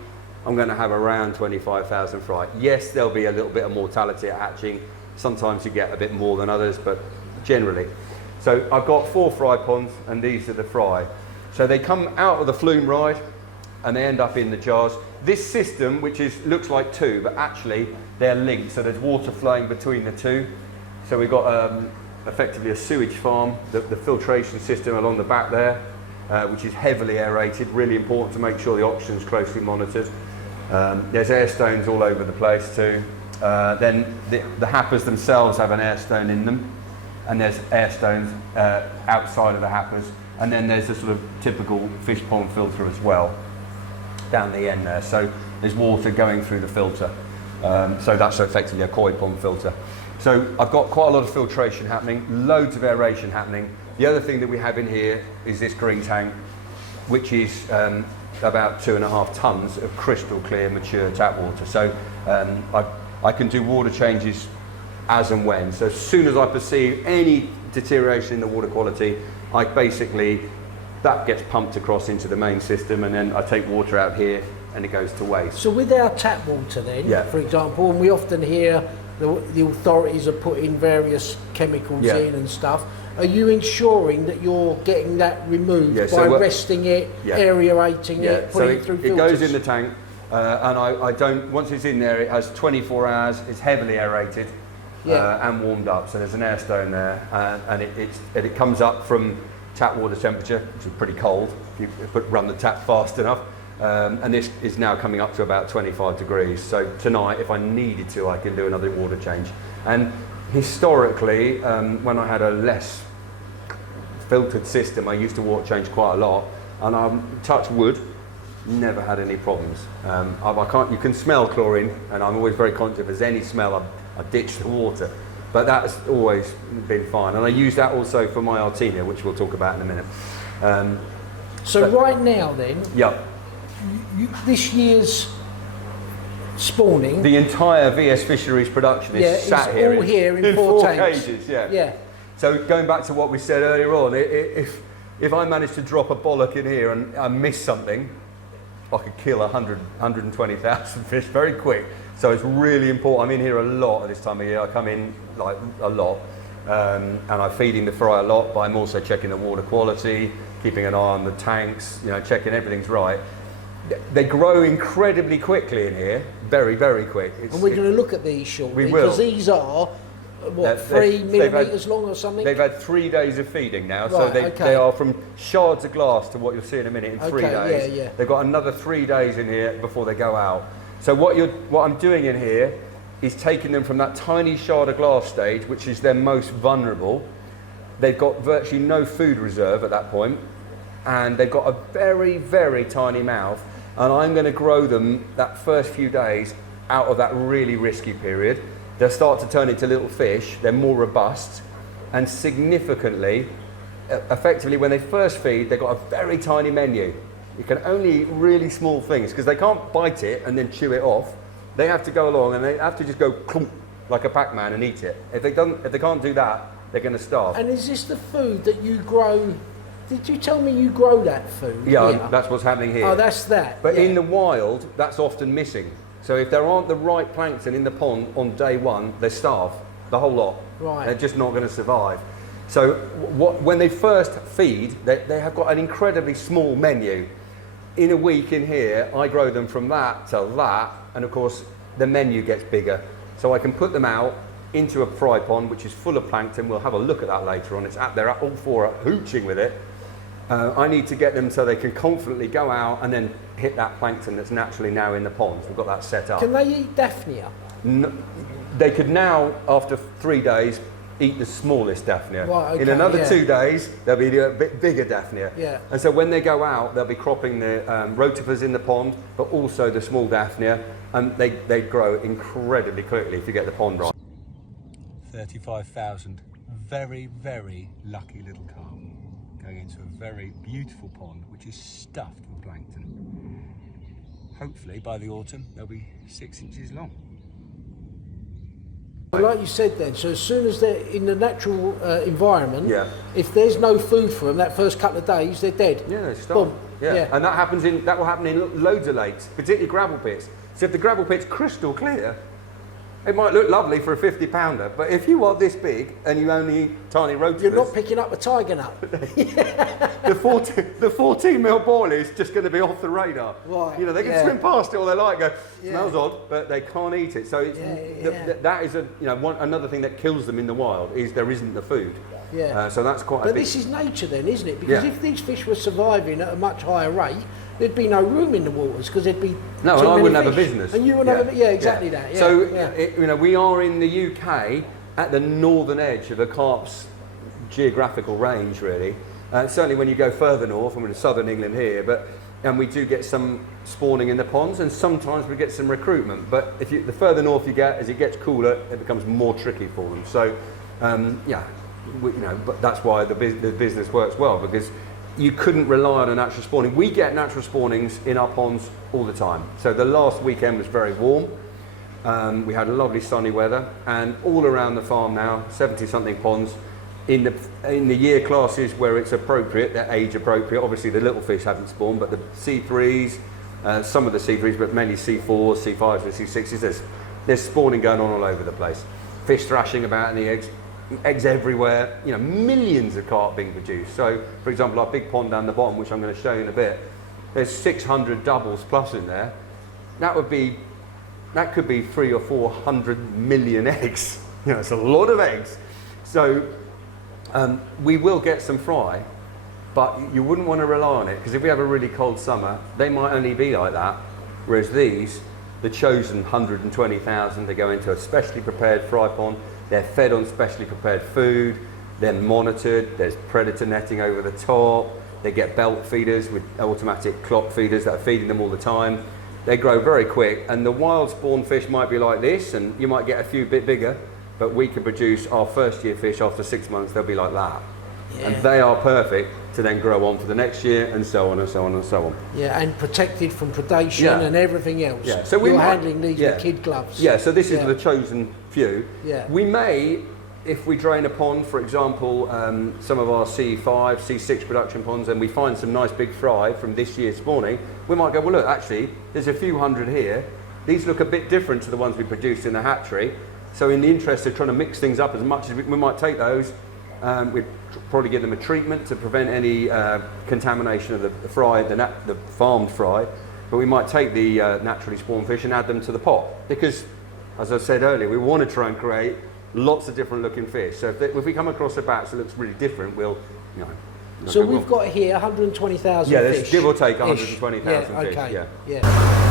I'm going to have around 25,000 fry. Yes, there'll be a little bit of mortality at hatching. Sometimes you get a bit more than others, but generally. So I've got 4 fry ponds, and these are the fry. So they come out of the flume ride, and they end up in the jars. This system, which looks like 2, but actually they're linked, so there's water flowing between the 2. So we've got effectively a sewage farm, the filtration system along the back there, which is heavily aerated, really important to make sure the oxygen's closely monitored. There's air stones all over the place too. Then the happers themselves have an air stone in them, and there's air stones outside of the happers, and then there's a sort of typical fish pond filter as well down the end there. So there's water going through the filter. So that's effectively a koi pond filter. So I've got quite a lot of filtration happening, loads of aeration happening. The other thing that we have in here is this green tank, which is about 2.5 tons of crystal clear mature tap water. So I can do water changes as and when. So as soon as I perceive any deterioration in the water quality, that gets pumped across into the main system, and then I take water out here and it goes to waste. So with our tap water then, Yeah. for example, and we often hear the authorities are putting various chemicals Yeah. in and stuff, are you ensuring that you're getting that removed Yeah, so by what- resting it, Yeah. aerating it, so putting it through it filters? goes in the tank, and I don't. Once it's in there, it has 24 hours. It's heavily aerated and warmed up. So there's an air stone there, and it comes up from tap water temperature, which is pretty cold if you run the tap fast enough. And this is now coming up to about 25 degrees. So tonight, if I needed to, I can do another water change. And historically, when I had a less filtered system, I used to water change quite a lot, and touch wood, never had any problems. You can smell chlorine, and I'm always very conscious if there's any smell, I ditch the water. But that's always been fine. And I use that also for my Artemia, which we'll talk about in a minute. So right now then, Yeah. this year's spawning, The entire VS Fisheries production is yeah, sat it's here all here in four tanks. cages. Yeah. Yeah. So going back to what we said earlier on, if I manage to drop a bollock in here and I miss something, I could kill 120,000 fish very quick. So it's really important. I'm in here a lot at this time of year. I come in like a lot, and I'm feeding the fry a lot, but I'm also checking the water quality, keeping an eye on the tanks, checking everything's right. They grow incredibly quickly in here, very, very quick. And we're going to look at these shortly, We will. because these are, what, They've- 3 they've millimetres had- long or something? They've had 3 days of feeding now, so Right, they okay. they are from shards of glass to what you'll see in a minute in 3 Okay, days. yeah, yeah. They've got another 3 days in here before they go out. So what I'm doing in here is taking them from that tiny shard of glass stage, which is their most vulnerable. They've got virtually no food reserve at that point, and they've got a very, very tiny mouth, and I'm going to grow them that first few days out of that really risky period. They'll start to turn into little fish, they're more robust, and significantly, effectively when they first feed, they've got a very tiny menu. You can only eat really small things, because they can't bite it and then chew it off. They have to go along and they have to just go clunk like a Pac-Man and eat it. If they can't do that, they're going to starve. And is this the food that you grow? Did you tell me you grow that food? Yeah, here? that's what's happening here. Oh, that's that. But yeah. in the wild, that's often missing. So if there aren't the right plankton in the pond on day one, they starve, the whole lot. Right. They're just not going to survive. So when they first feed, they have got an incredibly small menu. In a week in here, I grow them from that to that, and of course, the menu gets bigger. So I can put them out into a fry pond, which is full of plankton. We'll have a look at that later on. They're all four hooching with it. I need to get them so they can confidently go out and then hit that plankton that's naturally now in the ponds. We've got that set up. Can they eat Daphnia? No, they could now, after 3 days, eat the smallest Daphnia. Right, okay, in another yeah. 2 days, there'll be a bit bigger Daphnia. Yeah. And so when they go out, they'll be cropping the rotifers in the pond, but also the small Daphnia, and they grow incredibly quickly if you get the pond right. 35,000 very, very lucky little carp going into a very beautiful pond which is stuffed with plankton. Hopefully by the autumn they'll be 6 inches long. Well, like you said then, so as soon as they're in the natural environment, Yeah. if there's no food for them that first couple of days, they're dead. Yeah, they stop. Boom. Yeah. And that will happen in loads of lakes, particularly gravel pits. So if the gravel pit's crystal clear, it might look lovely for a 50 pounder, but if you are this big and you only eat tiny rotifers, You're not picking up a tiger nut. the 14 mil ball is just going to be off the radar. Right, They can yeah. swim past it all they like, go, Yeah. smells odd, but they can't eat it. So it's, that is another thing that kills them in the wild is there isn't the food. Yeah. So that's quite a But big... this is nature then, isn't it? Because Yeah. if these fish were surviving at a much higher rate, there'd be no room in the waters because there'd be No, too and I many wouldn't have a fish. business. And you wouldn't have a... Yeah, exactly that. Yeah, So, yeah. we are in the UK at the northern edge of a carp's geographical range, really. Certainly when you go further north, I'm in southern England here, and we do get some spawning in the ponds, and sometimes we get some recruitment. But the further north you get, as it gets cooler, it becomes more tricky for them. So, but that's why the business works well, because you couldn't rely on a natural spawning. We get natural spawnings in our ponds all the time. So the last weekend was very warm. We had lovely sunny weather, and all around the farm now, 70-something ponds. In the year classes where it's appropriate, they're age appropriate. Obviously, the little fish haven't spawned, but the C3s, some of the C3s, but mainly C4s, C5s, and C6s. There's spawning going on all over the place. Fish thrashing about in the eggs everywhere. Millions of carp being produced. So, for example, our big pond down the bottom, which I'm going to show you in a bit, there's 600 doubles plus in there. That could be 300 or 400 million eggs. It's a lot of eggs. So we will get some fry, but you wouldn't want to rely on it, because if we have a really cold summer, they might only be like that. Whereas these, the chosen 120,000, they go into a specially prepared fry pond. They're fed on specially prepared food. They're monitored. There's predator netting over the top. They get belt feeders with automatic clock feeders that are feeding them all the time. They grow very quick, and the wild spawn fish might be like this, and you might get a few bit bigger, but we can produce our first year fish after 6 months, they'll be like that. Yeah. And they are perfect to then grow on for the next year, and so on and so on and so on. Yeah, and protected from predation Yeah. and everything else. Yeah, so we You're might- handling these yeah. with kid gloves. Yeah, so this is Yeah. the chosen few. Yeah. We may, if we drain a pond, for example, some of our C5, C6 production ponds, and we find some nice big fry from this year's spawning, we might go, well look, actually, there's a few hundred here. These look a bit different to the ones we produced in the hatchery. So in the interest of trying to mix things up as much as we might take those, we'd probably give them a treatment to prevent any contamination of the fry, the farmed fry. But we might take the naturally spawned fish and add them to the pot. Because, as I said earlier, we want to try and create lots of different looking fish. So if we come across a batch that looks really different, we'll, you know. So we've got here 120,000 Yeah, there's fish. give or take ish. 120,000 yeah, fish, okay. yeah. Yeah.